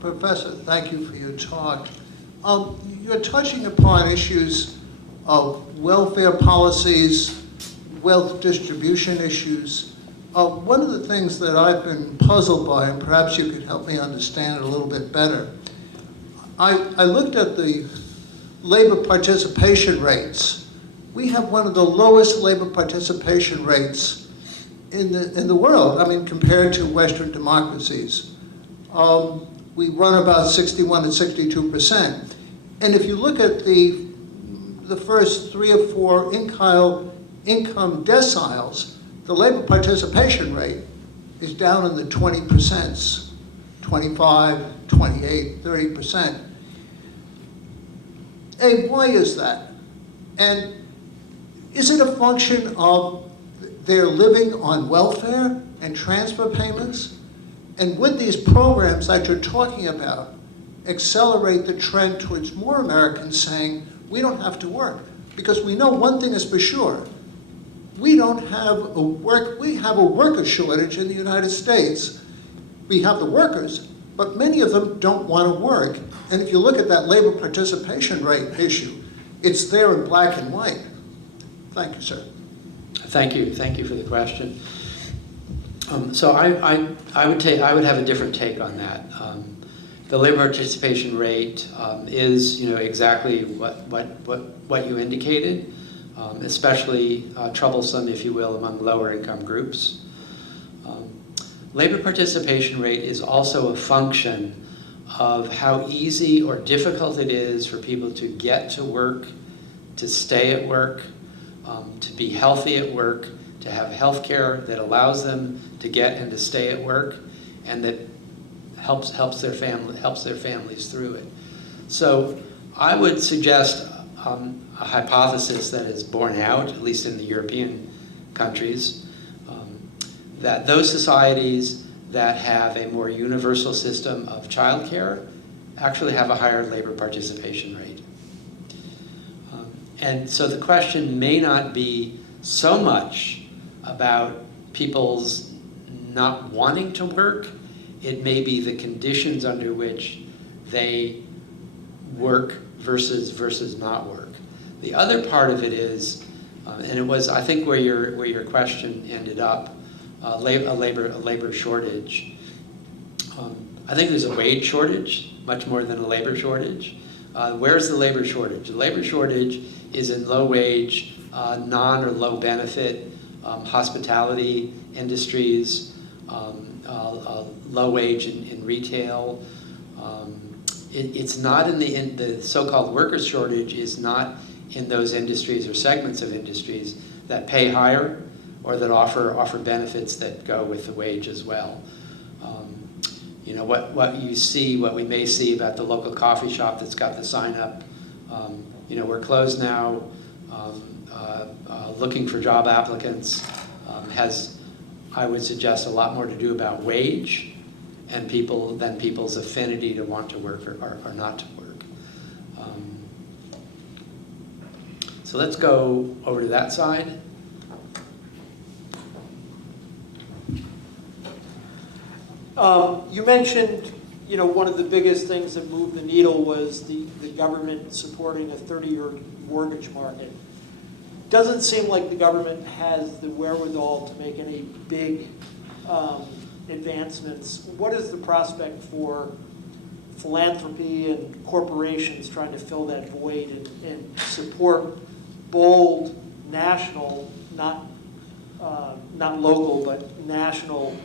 Professor, thank you for your talk. You're touching upon issues of welfare policies, wealth distribution issues. One of the things that I've been puzzled by, and perhaps you could help me understand it a little bit better, I looked at the labor participation rates. We have one of the lowest labor participation rates in the world, I mean, compared to Western democracies. We run about 61 to 62%. And if you look at the first 3 or 4 income deciles, the labor participation rate is down in the 20%, 25, 28, 30%. Hey, why is that? And is it a function of their living on welfare and transfer payments? And would these programs that you're talking about accelerate the trend towards more Americans saying, we don't have to work? Because we know one thing is for sure. We have a worker shortage in the United States. We have the workers, but many of them don't want to work. And if you look at that labor participation rate issue, it's there in black and white. Thank you, sir. Thank you for the question. So I would have a different take on that. The labor participation rate is, you know, exactly what you indicated, especially troublesome, if you will, among lower income groups. Labor participation rate is also a function of how easy or difficult it is for people to get to work, to stay at work, to be healthy at work, to have health care that allows them to get and to stay at work, and that helps their families through it. So I would suggest a hypothesis that is borne out, at least in the European countries, that those societies that have a more universal system of childcare actually have a higher labor participation rate. And so the question may not be so much about people's not wanting to work. It may be the conditions under which they work versus not work. The other part of it is, and it was, I think, where your question ended up, a labor shortage. I think there's a wage shortage, much more than a labor shortage. Where's the labor shortage? The labor shortage is in low wage, non or low benefit, hospitality industries, low wage in retail. It's not in the so-called workers shortage is not in those industries or segments of industries that pay higher or that offer benefits that go with the wage as well. You know, what we may see about the local coffee shop that's got the sign up, you know, we're closed now, looking for job applicants, has, I would suggest, a lot more to do about wage and people's affinity to want to work or not to work. So let's go over to that side. You mentioned, you know, one of the biggest things that moved the needle was the government supporting a 30-year mortgage market. doesn't seem like the government has the wherewithal to make any big advancements. What is the prospect for philanthropy and corporations trying to fill that void and support bold national, not local, but national,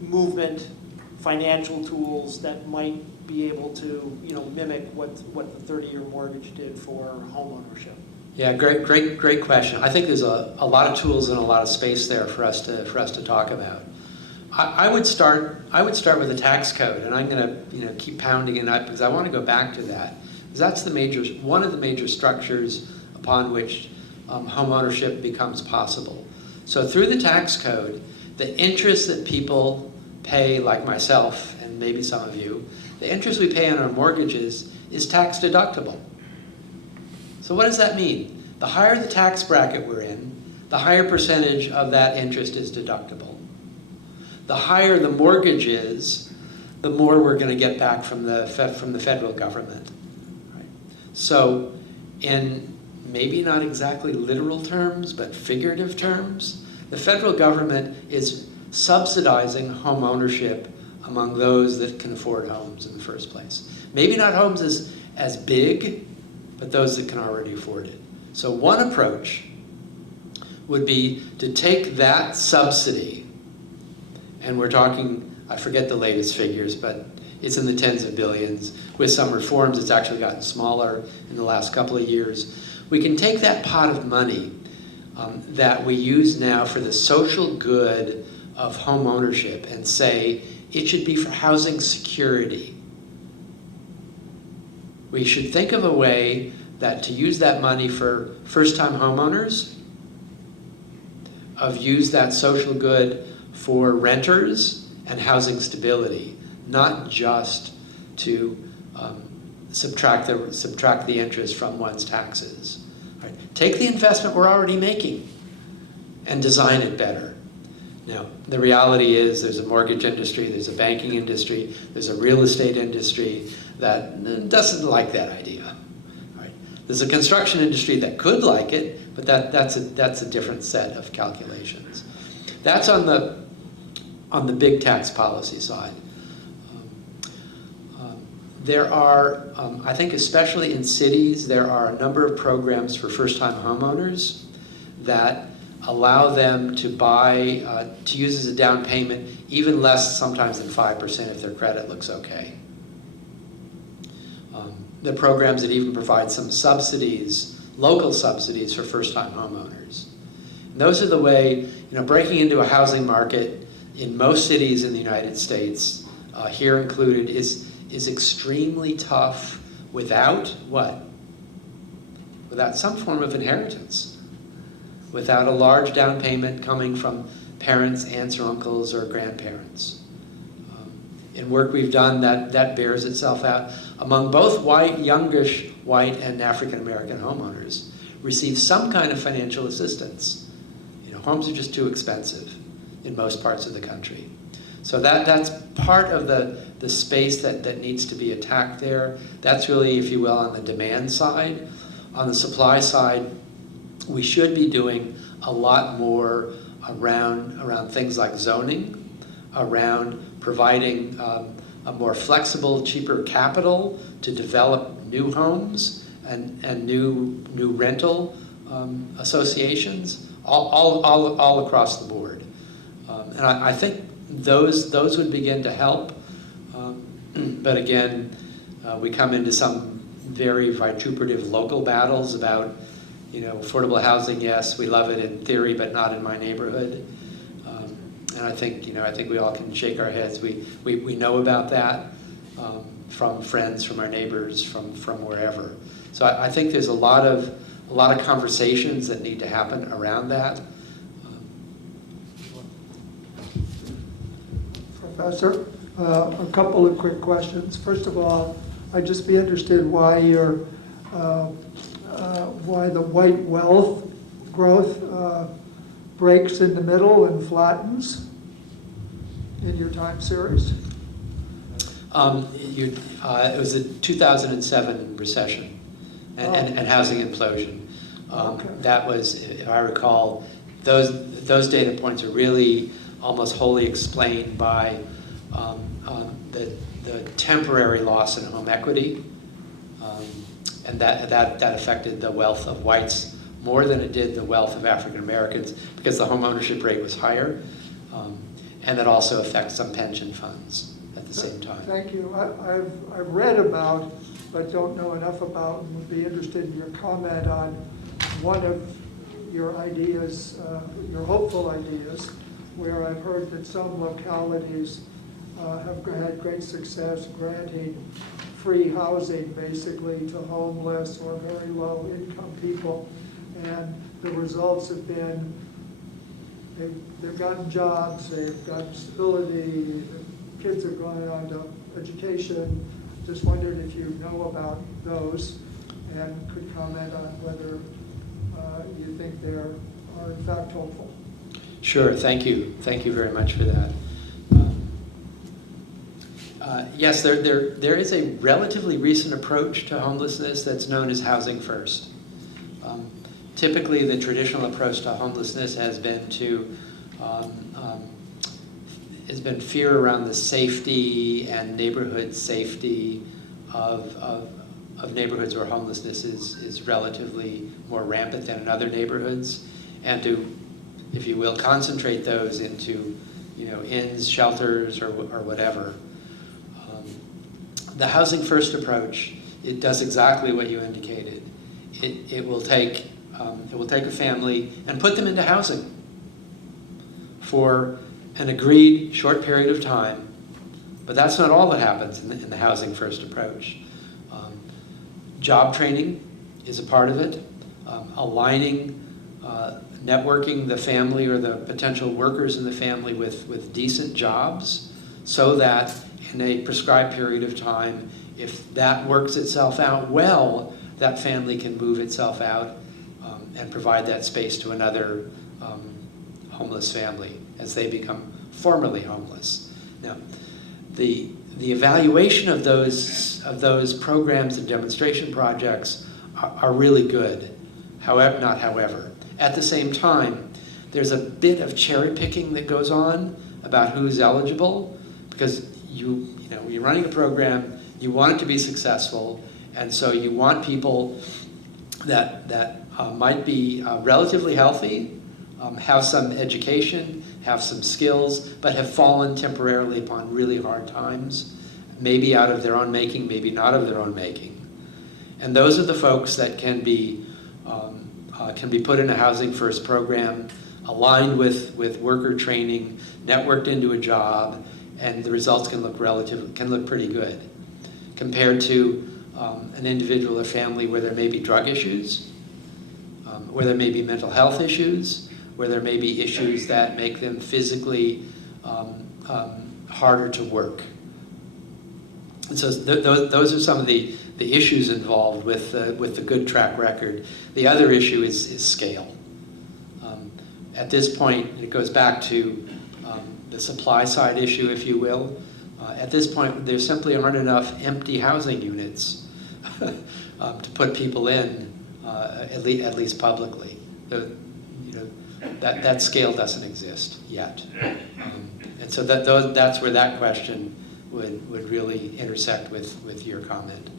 movement, financial tools that might be able to, mimic what the 30-year mortgage did for home ownership? Yeah, great question. I think there's a lot of tools and a lot of space there for us to talk about. I would start with the tax code, and I'm going to keep pounding it up because I want to go back to that. Because that's one of the major structures upon which home ownership becomes possible. So through the tax code, the interest that people pay, like myself and maybe some of you, the interest we pay on our mortgages is tax deductible. So what does that mean? The higher the tax bracket we're in, the higher percentage of that interest is deductible. The higher the mortgage is, the more we're going to get back from the federal government. Right? So in maybe not exactly literal terms, but figurative terms, the federal government is subsidizing home ownership among those that can afford homes in the first place. Maybe not homes as big, but those that can already afford it. So one approach would be to take that subsidy, and we're talking, I forget the latest figures, but it's in the tens of billions. With some reforms, it's actually gotten smaller in the last couple of years. We can take that pot of money that we use now for the social good of home ownership and say it should be for housing security. We should think of a way that to use that money for first-time homeowners, use that social good for renters and housing stability, not just to subtract the interest from one's taxes. Right? Take the investment we're already making and design it better. Now, the reality is there's a mortgage industry, there's a banking industry, there's a real estate industry that doesn't like that idea. Right? There's a construction industry that could like it, but that's a different set of calculations. That's on the big tax policy side. There are, I think especially in cities, there are a number of programs for first-time homeowners that allow them to buy, to use as a down payment, even less sometimes than 5% if their credit looks okay. The programs that even provide some subsidies, local subsidies for first-time homeowners. And those are the way, breaking into a housing market in most cities in the United States, here included, is extremely tough without what? Without some form of inheritance. Without a large down payment coming from parents, aunts or uncles or grandparents. In work we've done, that bears itself out. Among both youngish white and African American homeowners receive some kind of financial assistance. Homes are just too expensive in most parts of the country. So that's part of the space that needs to be attacked there. That's really, if you will, on the demand side. On the supply side, we should be doing a lot more around things like zoning, around providing a more flexible, cheaper capital to develop new homes and new rental associations, all across the board. And I think those would begin to help. But again, we come into some very vituperative local battles about, affordable housing. Yes, we love it in theory, but not in my neighborhood. And I think we all can shake our heads. We know about that from friends, from our neighbors, from wherever. So I think there's a lot of conversations that need to happen around that. Professor, a couple of quick questions. First of all, I'd just be interested why the white wealth growth breaks in the middle and flattens in your time series. It was the 2007 recession. and housing implosion. Okay. That was, if I recall, those data points are really almost wholly explained by the temporary loss in home equity, and that affected the wealth of whites more than it did the wealth of African Americans because the home ownership rate was higher, and that also affects some pension funds at the same time. Thank you. I've read about, but don't know enough about, and would be interested in your comment on one of your ideas, your hopeful ideas, where I've heard that some localities have had great success granting free housing basically to homeless or very low income people. And the results have been, they've gotten jobs, they've gotten stability, the kids have gone on to education. Just wondered if you know about those and could comment on whether you think they are in fact hopeful. Sure, thank you. Thank you very much for that. Yes, there is a relatively recent approach to homelessness that's known as housing first. Typically, the traditional approach to homelessness has been fear around the safety and neighborhood safety of neighborhoods where homelessness is relatively more rampant than in other neighborhoods, and to, if you will, concentrate those into, inns, shelters, or whatever. The housing first approach, it does exactly what you indicated. It will take a family and put them into housing for an agreed short period of time, but that's not all that happens in the housing first approach. Job training is a part of it. Aligning, networking the family or the potential workers in the family with decent jobs, so that in a prescribed period of time, if that works itself out well, that family can move itself out and provide that space to another homeless family as they become formerly homeless. Now, the evaluation of those programs and demonstration projects are really good. However, at the same time, there's a bit of cherry picking that goes on about who's eligible, because you're running a program, you want it to be successful, and so you want people that might be relatively healthy, have some education, have some skills, but have fallen temporarily upon really hard times, maybe out of their own making, maybe not of their own making. And those are the folks that can be put in a housing first program, aligned with worker training, networked into a job, and the results can look pretty good, compared to an individual or family where there may be drug issues, where there may be mental health issues, where there may be issues that make them physically harder to work. And so those are some of the issues involved with the good track record. The other issue is scale. At this point, it goes back to the supply side issue, if you will. At this point, there simply aren't enough empty housing units to put people in, at least publicly. That scale doesn't exist yet. And so that's where that question would really intersect with your comment.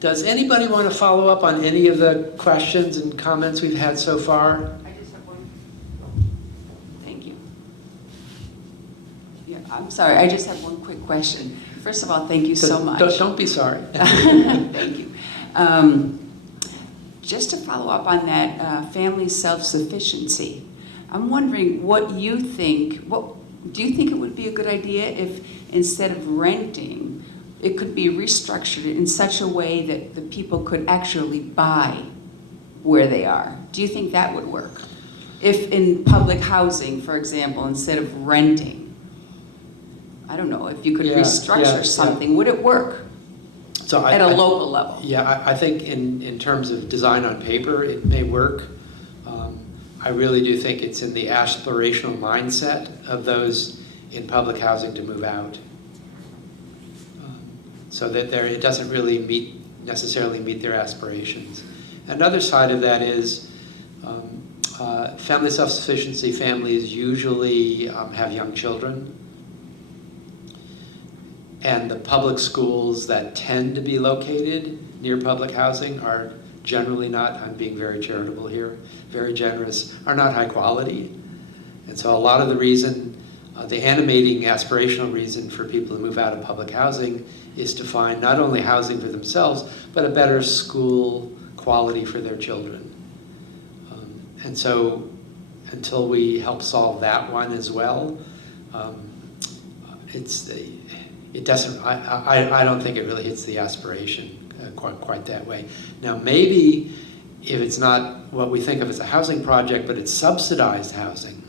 Does anybody want to follow up on any of the questions and comments we've had so far? I just have one. Thank you. Yeah, I'm sorry, I just have one quick question. First of all, thank you so much. Don't be sorry. Thank you. Just to follow up on that family self-sufficiency, I'm wondering what you think. Do you think it would be a good idea if instead of renting, it could be restructured in such a way that the people could actually buy where they are? Do you think that would work? If in public housing, for example, instead of renting, I don't know, if you could restructure something, would it work? So at a local level? Yeah, I think in terms of design on paper, it may work. I really do think it's in the aspirational mindset of those in public housing to move out. so that it doesn't really necessarily meet their aspirations. Another side of that is family self-sufficiency families usually have young children, and the public schools that tend to be located near public housing are generally not, I'm being very charitable here, very generous, are not high quality. And so a lot of the reason, the animating aspirational reason for people to move out of public housing is to find not only housing for themselves, but a better school quality for their children. And so until we help solve that one as well, it doesn't, I don't think it really hits the aspiration quite that way. Now maybe if it's not what we think of as a housing project, but it's subsidized housing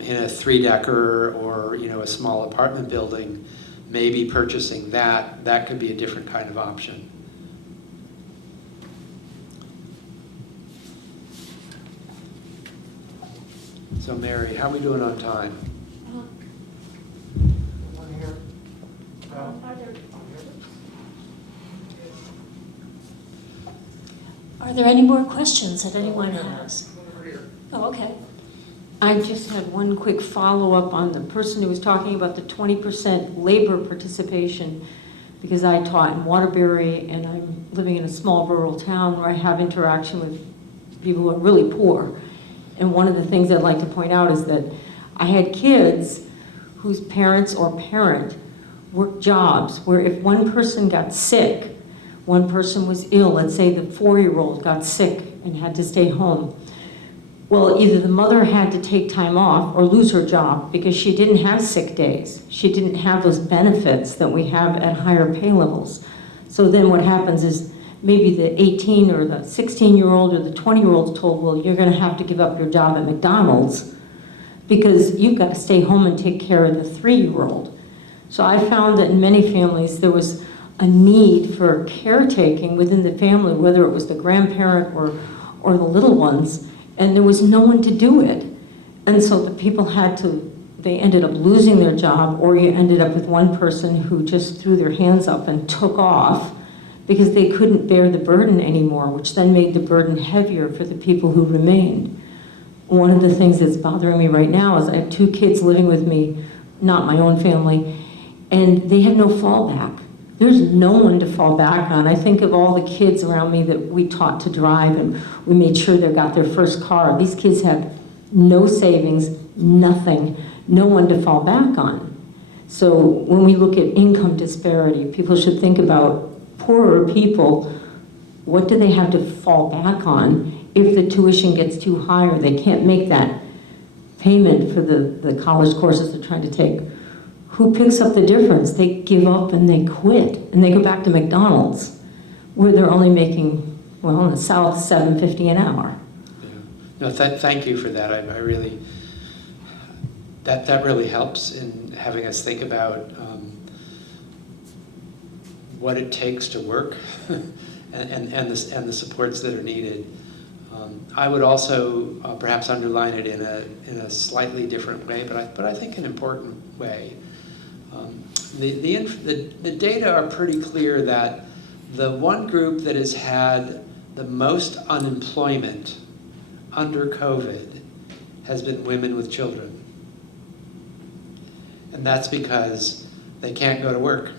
in a 3-decker or a small apartment building, maybe purchasing that could be a different kind of option. So Mary, how are we doing on time? One here. Are there any more questions that anyone has? Oh, okay. I just had one quick follow-up on the person who was talking about the 20% labor participation, because I taught in Waterbury and I'm living in a small rural town where I have interaction with people who are really poor. And one of the things I'd like to point out is that I had kids whose parents or parent worked jobs where if one person got sick, one person was ill, let's say the 4-year-old got sick and had to stay home. Well, either the mother had to take time off or lose her job because she didn't have sick days. She didn't have those benefits that we have at higher pay levels. So then what happens is maybe the 18 or the 16-year-old or the 20-year-old is told, well, you're going to have to give up your job at McDonald's because you've got to stay home and take care of the 3-year-old. So I found that in many families there was a need for caretaking within the family, whether it was the grandparent or the little ones, and there was no one to do it. And so the people they ended up losing their job, or you ended up with one person who just threw their hands up and took off because they couldn't bear the burden anymore, which then made the burden heavier for the people who remained. One of the things that's bothering me right now is I have 2 kids living with me, not my own family, and they have no fallback. There's no one to fall back on. I think of all the kids around me that we taught to drive and we made sure they got their first car. These kids have no savings, nothing, no one to fall back on. So when we look at income disparity, people should think about poorer people. What do they have to fall back on if the tuition gets too high or they can't make that payment for the college courses they're trying to take? Who picks up the difference? They give up and they quit and they go back to McDonald's where they're only making, well, in the South, $7.50 an hour. Yeah. No, thank you for that. I really, that really helps in having us think about what it takes to work and the supports that are needed. I would also perhaps underline it in a slightly different way, but I think an important way. The data are pretty clear that the one group that has had the most unemployment under COVID has been women with children. And that's because they can't go to work.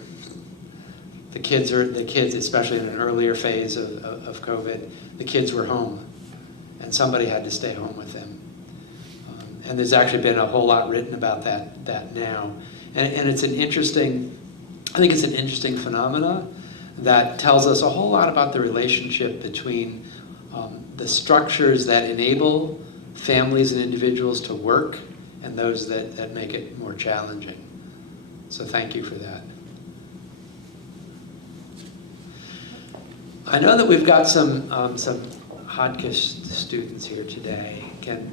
The kids, especially in an earlier phase of COVID, the kids were home and somebody had to stay home with them. And there's actually been a whole lot written about that now. And it's I think it's an interesting phenomena that tells us a whole lot about the relationship between the structures that enable families and individuals to work and those that make it more challenging. So thank you for that. I know that we've got some Hodkish students here today. Can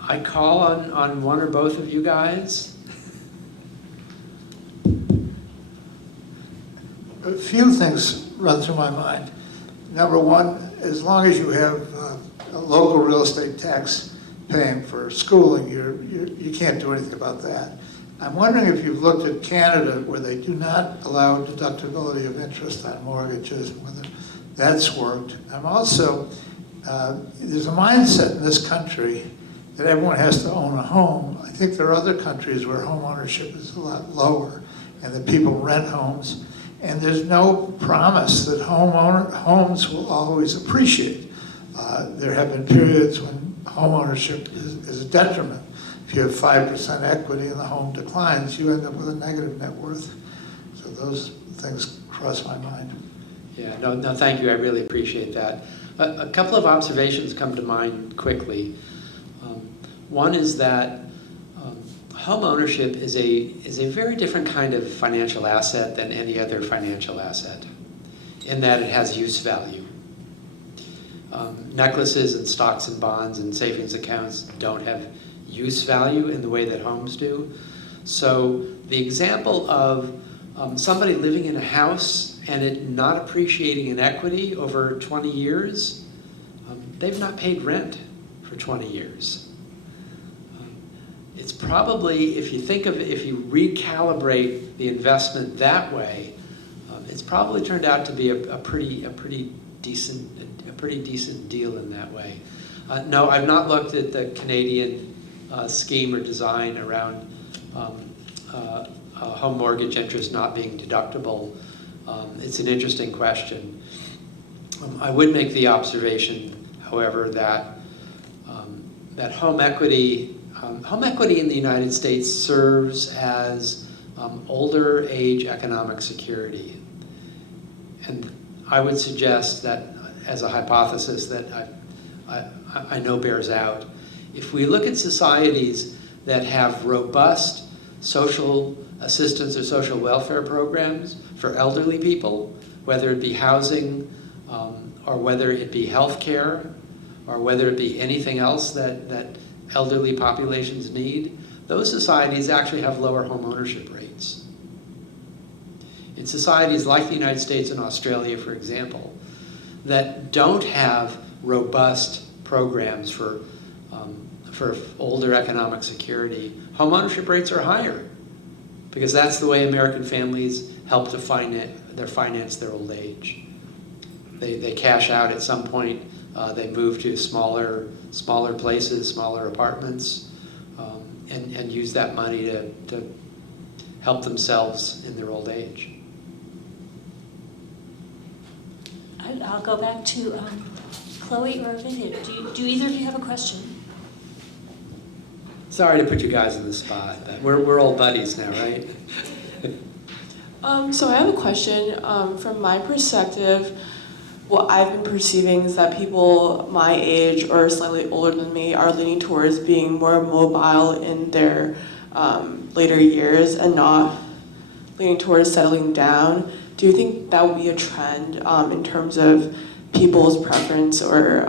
I call on one or both of you guys? A few things run through my mind. Number one, as long as you have a local real estate tax paying for schooling, you can't do anything about that. I'm wondering if you've looked at Canada, where they do not allow deductibility of interest on mortgages, whether that's worked. I'm also, there's a mindset in this country that everyone has to own a home. I think there are other countries where home ownership is a lot lower and that people rent homes. And there's no promise that homes will always appreciate. There have been periods when home ownership is a detriment. If you have 5% equity and the home declines, you end up with a negative net worth. So those things cross my mind. Yeah, no, thank you. I really appreciate that. A couple of observations come to mind quickly. One is that home ownership is a very different kind of financial asset than any other financial asset, in that it has use value. Necklaces and stocks and bonds and savings accounts don't have use value in the way that homes do. So the example of somebody living in a house and it not appreciating in equity over 20 years, they've not paid rent for 20 years. It's probably, if you recalibrate the investment that way, it's probably turned out to be a pretty decent deal in that way. No, I've not looked at the Canadian scheme or design around home mortgage interest not being deductible. It's an interesting question. I would make the observation, however, that that home equity in the United States serves as older age economic security. And I would suggest that, as a hypothesis that I know bears out, if we look at societies that have robust social assistance or social welfare programs for elderly people, whether it be housing or whether it be health care or whether it be anything else that elderly populations need, those societies actually have lower home ownership rates. In societies like the United States and Australia, for example, that don't have robust programs for older economic security, home ownership rates are higher because that's the way American families help to finance their old age. They cash out at some point. They move to smaller places, smaller apartments, and use that money to help themselves in their old age. I'll go back to Chloe or Vinit. Do either of you have a question? Sorry to put you guys in the spot, but we're old buddies now, right? So I have a question. From my perspective, what I've been perceiving is that people my age or slightly older than me are leaning towards being more mobile in their later years and not leaning towards settling down. Do you think that would be a trend in terms of people's preference or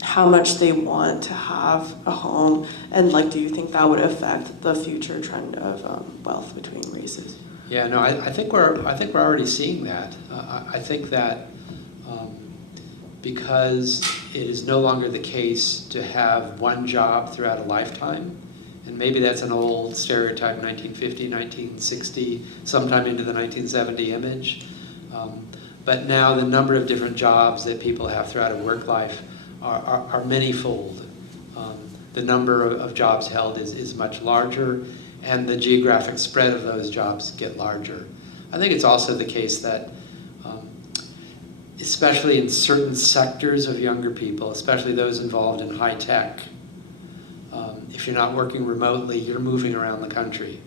how much they want to have a home? And do you think that would affect the future trend of wealth between races? Yeah, no, I think we're already seeing that. I think that because it is no longer the case to have one job throughout a lifetime, and maybe that's an old stereotype, 1950, 1960, sometime into the 1970 image. But now the number of different jobs that people have throughout a work life are many-fold. The number of jobs held is much larger, and the geographic spread of those jobs get larger. I think it's also the case that especially in certain sectors of younger people, especially those involved in high tech, if you're not working remotely, you're moving around the country.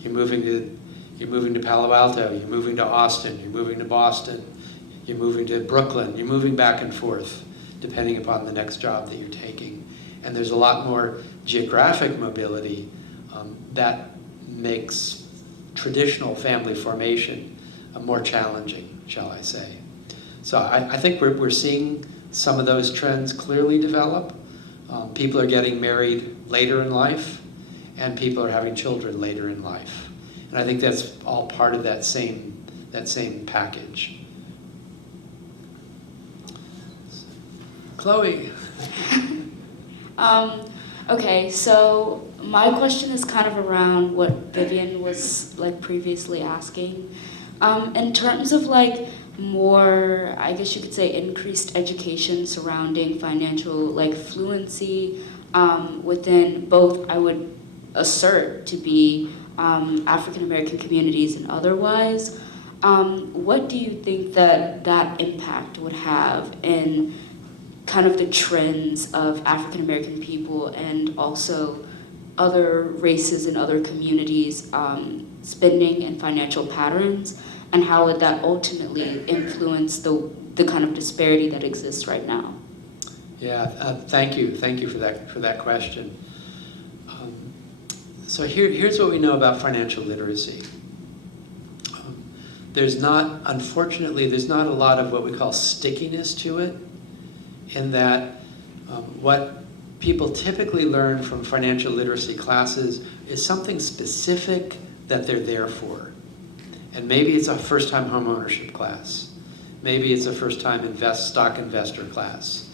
You're moving to Palo Alto, you're moving to Austin, you're moving to Boston, you're moving to Brooklyn, you're moving back and forth, depending upon the next job that you're taking. And there's a lot more geographic mobility that makes traditional family formation more challenging, shall I say. So I think we're seeing some of those trends clearly develop. People are getting married later in life, and people are having children later in life. And I think that's all part of that same package. Chloe. Okay, so my question is kind of around what Vivian was like previously asking. In terms of like more, I guess you could say, increased education surrounding financial like fluency within both, I would assert to be African American communities and otherwise, what do you think that that impact would have in kind of the trends of African American people and also other races and other communities spending and financial patterns, and how would that ultimately influence the kind of disparity that exists right now? Yeah, thank you for that question. So here's what we know about financial literacy. Unfortunately, there's not a lot of what we call stickiness to it, in that what people typically learn from financial literacy classes is something specific that they're there for. And maybe it's a first-time home ownership class. Maybe it's a first-time stock investor class.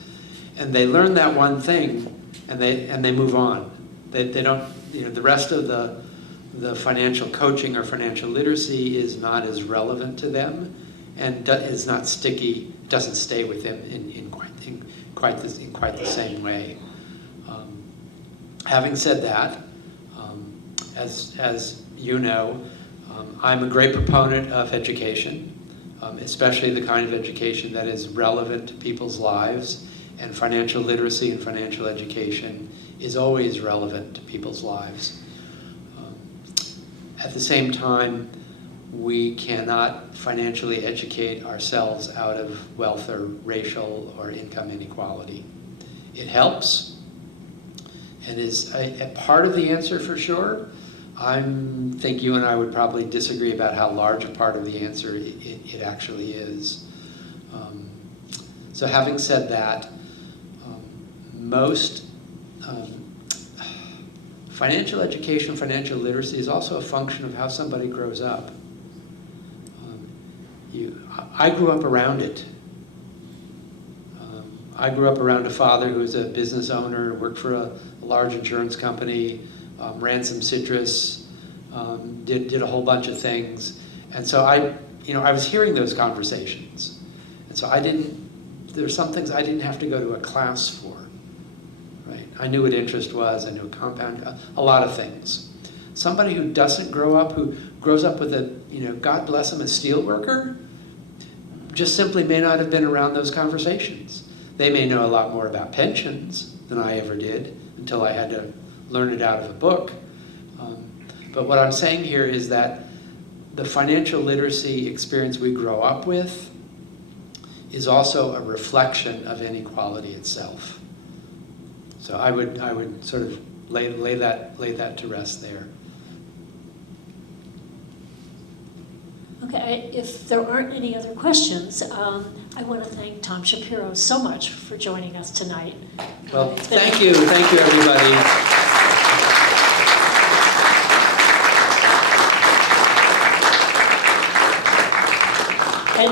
And they learn that one thing, and they move on. They don't, the rest of the financial coaching or financial literacy is not as relevant to them, and is not sticky. Doesn't stay with them in quite the same way. Having said that, as you know, I'm a great proponent of education, especially the kind of education that is relevant to people's lives, and financial literacy and financial education is always relevant to people's lives. At the same time, we cannot financially educate ourselves out of wealth or racial or income inequality. It helps and is a part of the answer for sure. I think you and I would probably disagree about how large a part of the answer it actually is. So having said that, most financial education, financial literacy is also a function of how somebody grows up. I grew up around it. I grew up around a father who was a business owner, worked for a large insurance company, ran some citrus, did a whole bunch of things. And so I was hearing those conversations. And so there were some things I didn't have to go to a class for. Right? I knew what interest was, I knew compound, a lot of things. Somebody who doesn't grow up, who grows up with God bless him, a steel worker, just simply may not have been around those conversations. They may know a lot more about pensions than I ever did until I had to learn it out of a book. But what I'm saying here is that the financial literacy experience we grow up with is also a reflection of inequality itself. So I would sort of lay that to rest there. Okay, if there aren't any other questions, I want to thank Tom Shapiro so much for joining us tonight. Well, thank you everybody.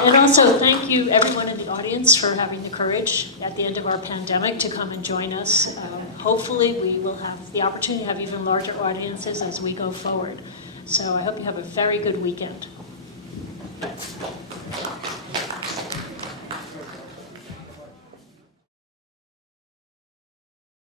And also thank you everyone in the audience for having the courage at the end of our pandemic to come and join us. Hopefully we will have the opportunity to have even larger audiences as we go forward. So I hope you have a very good weekend.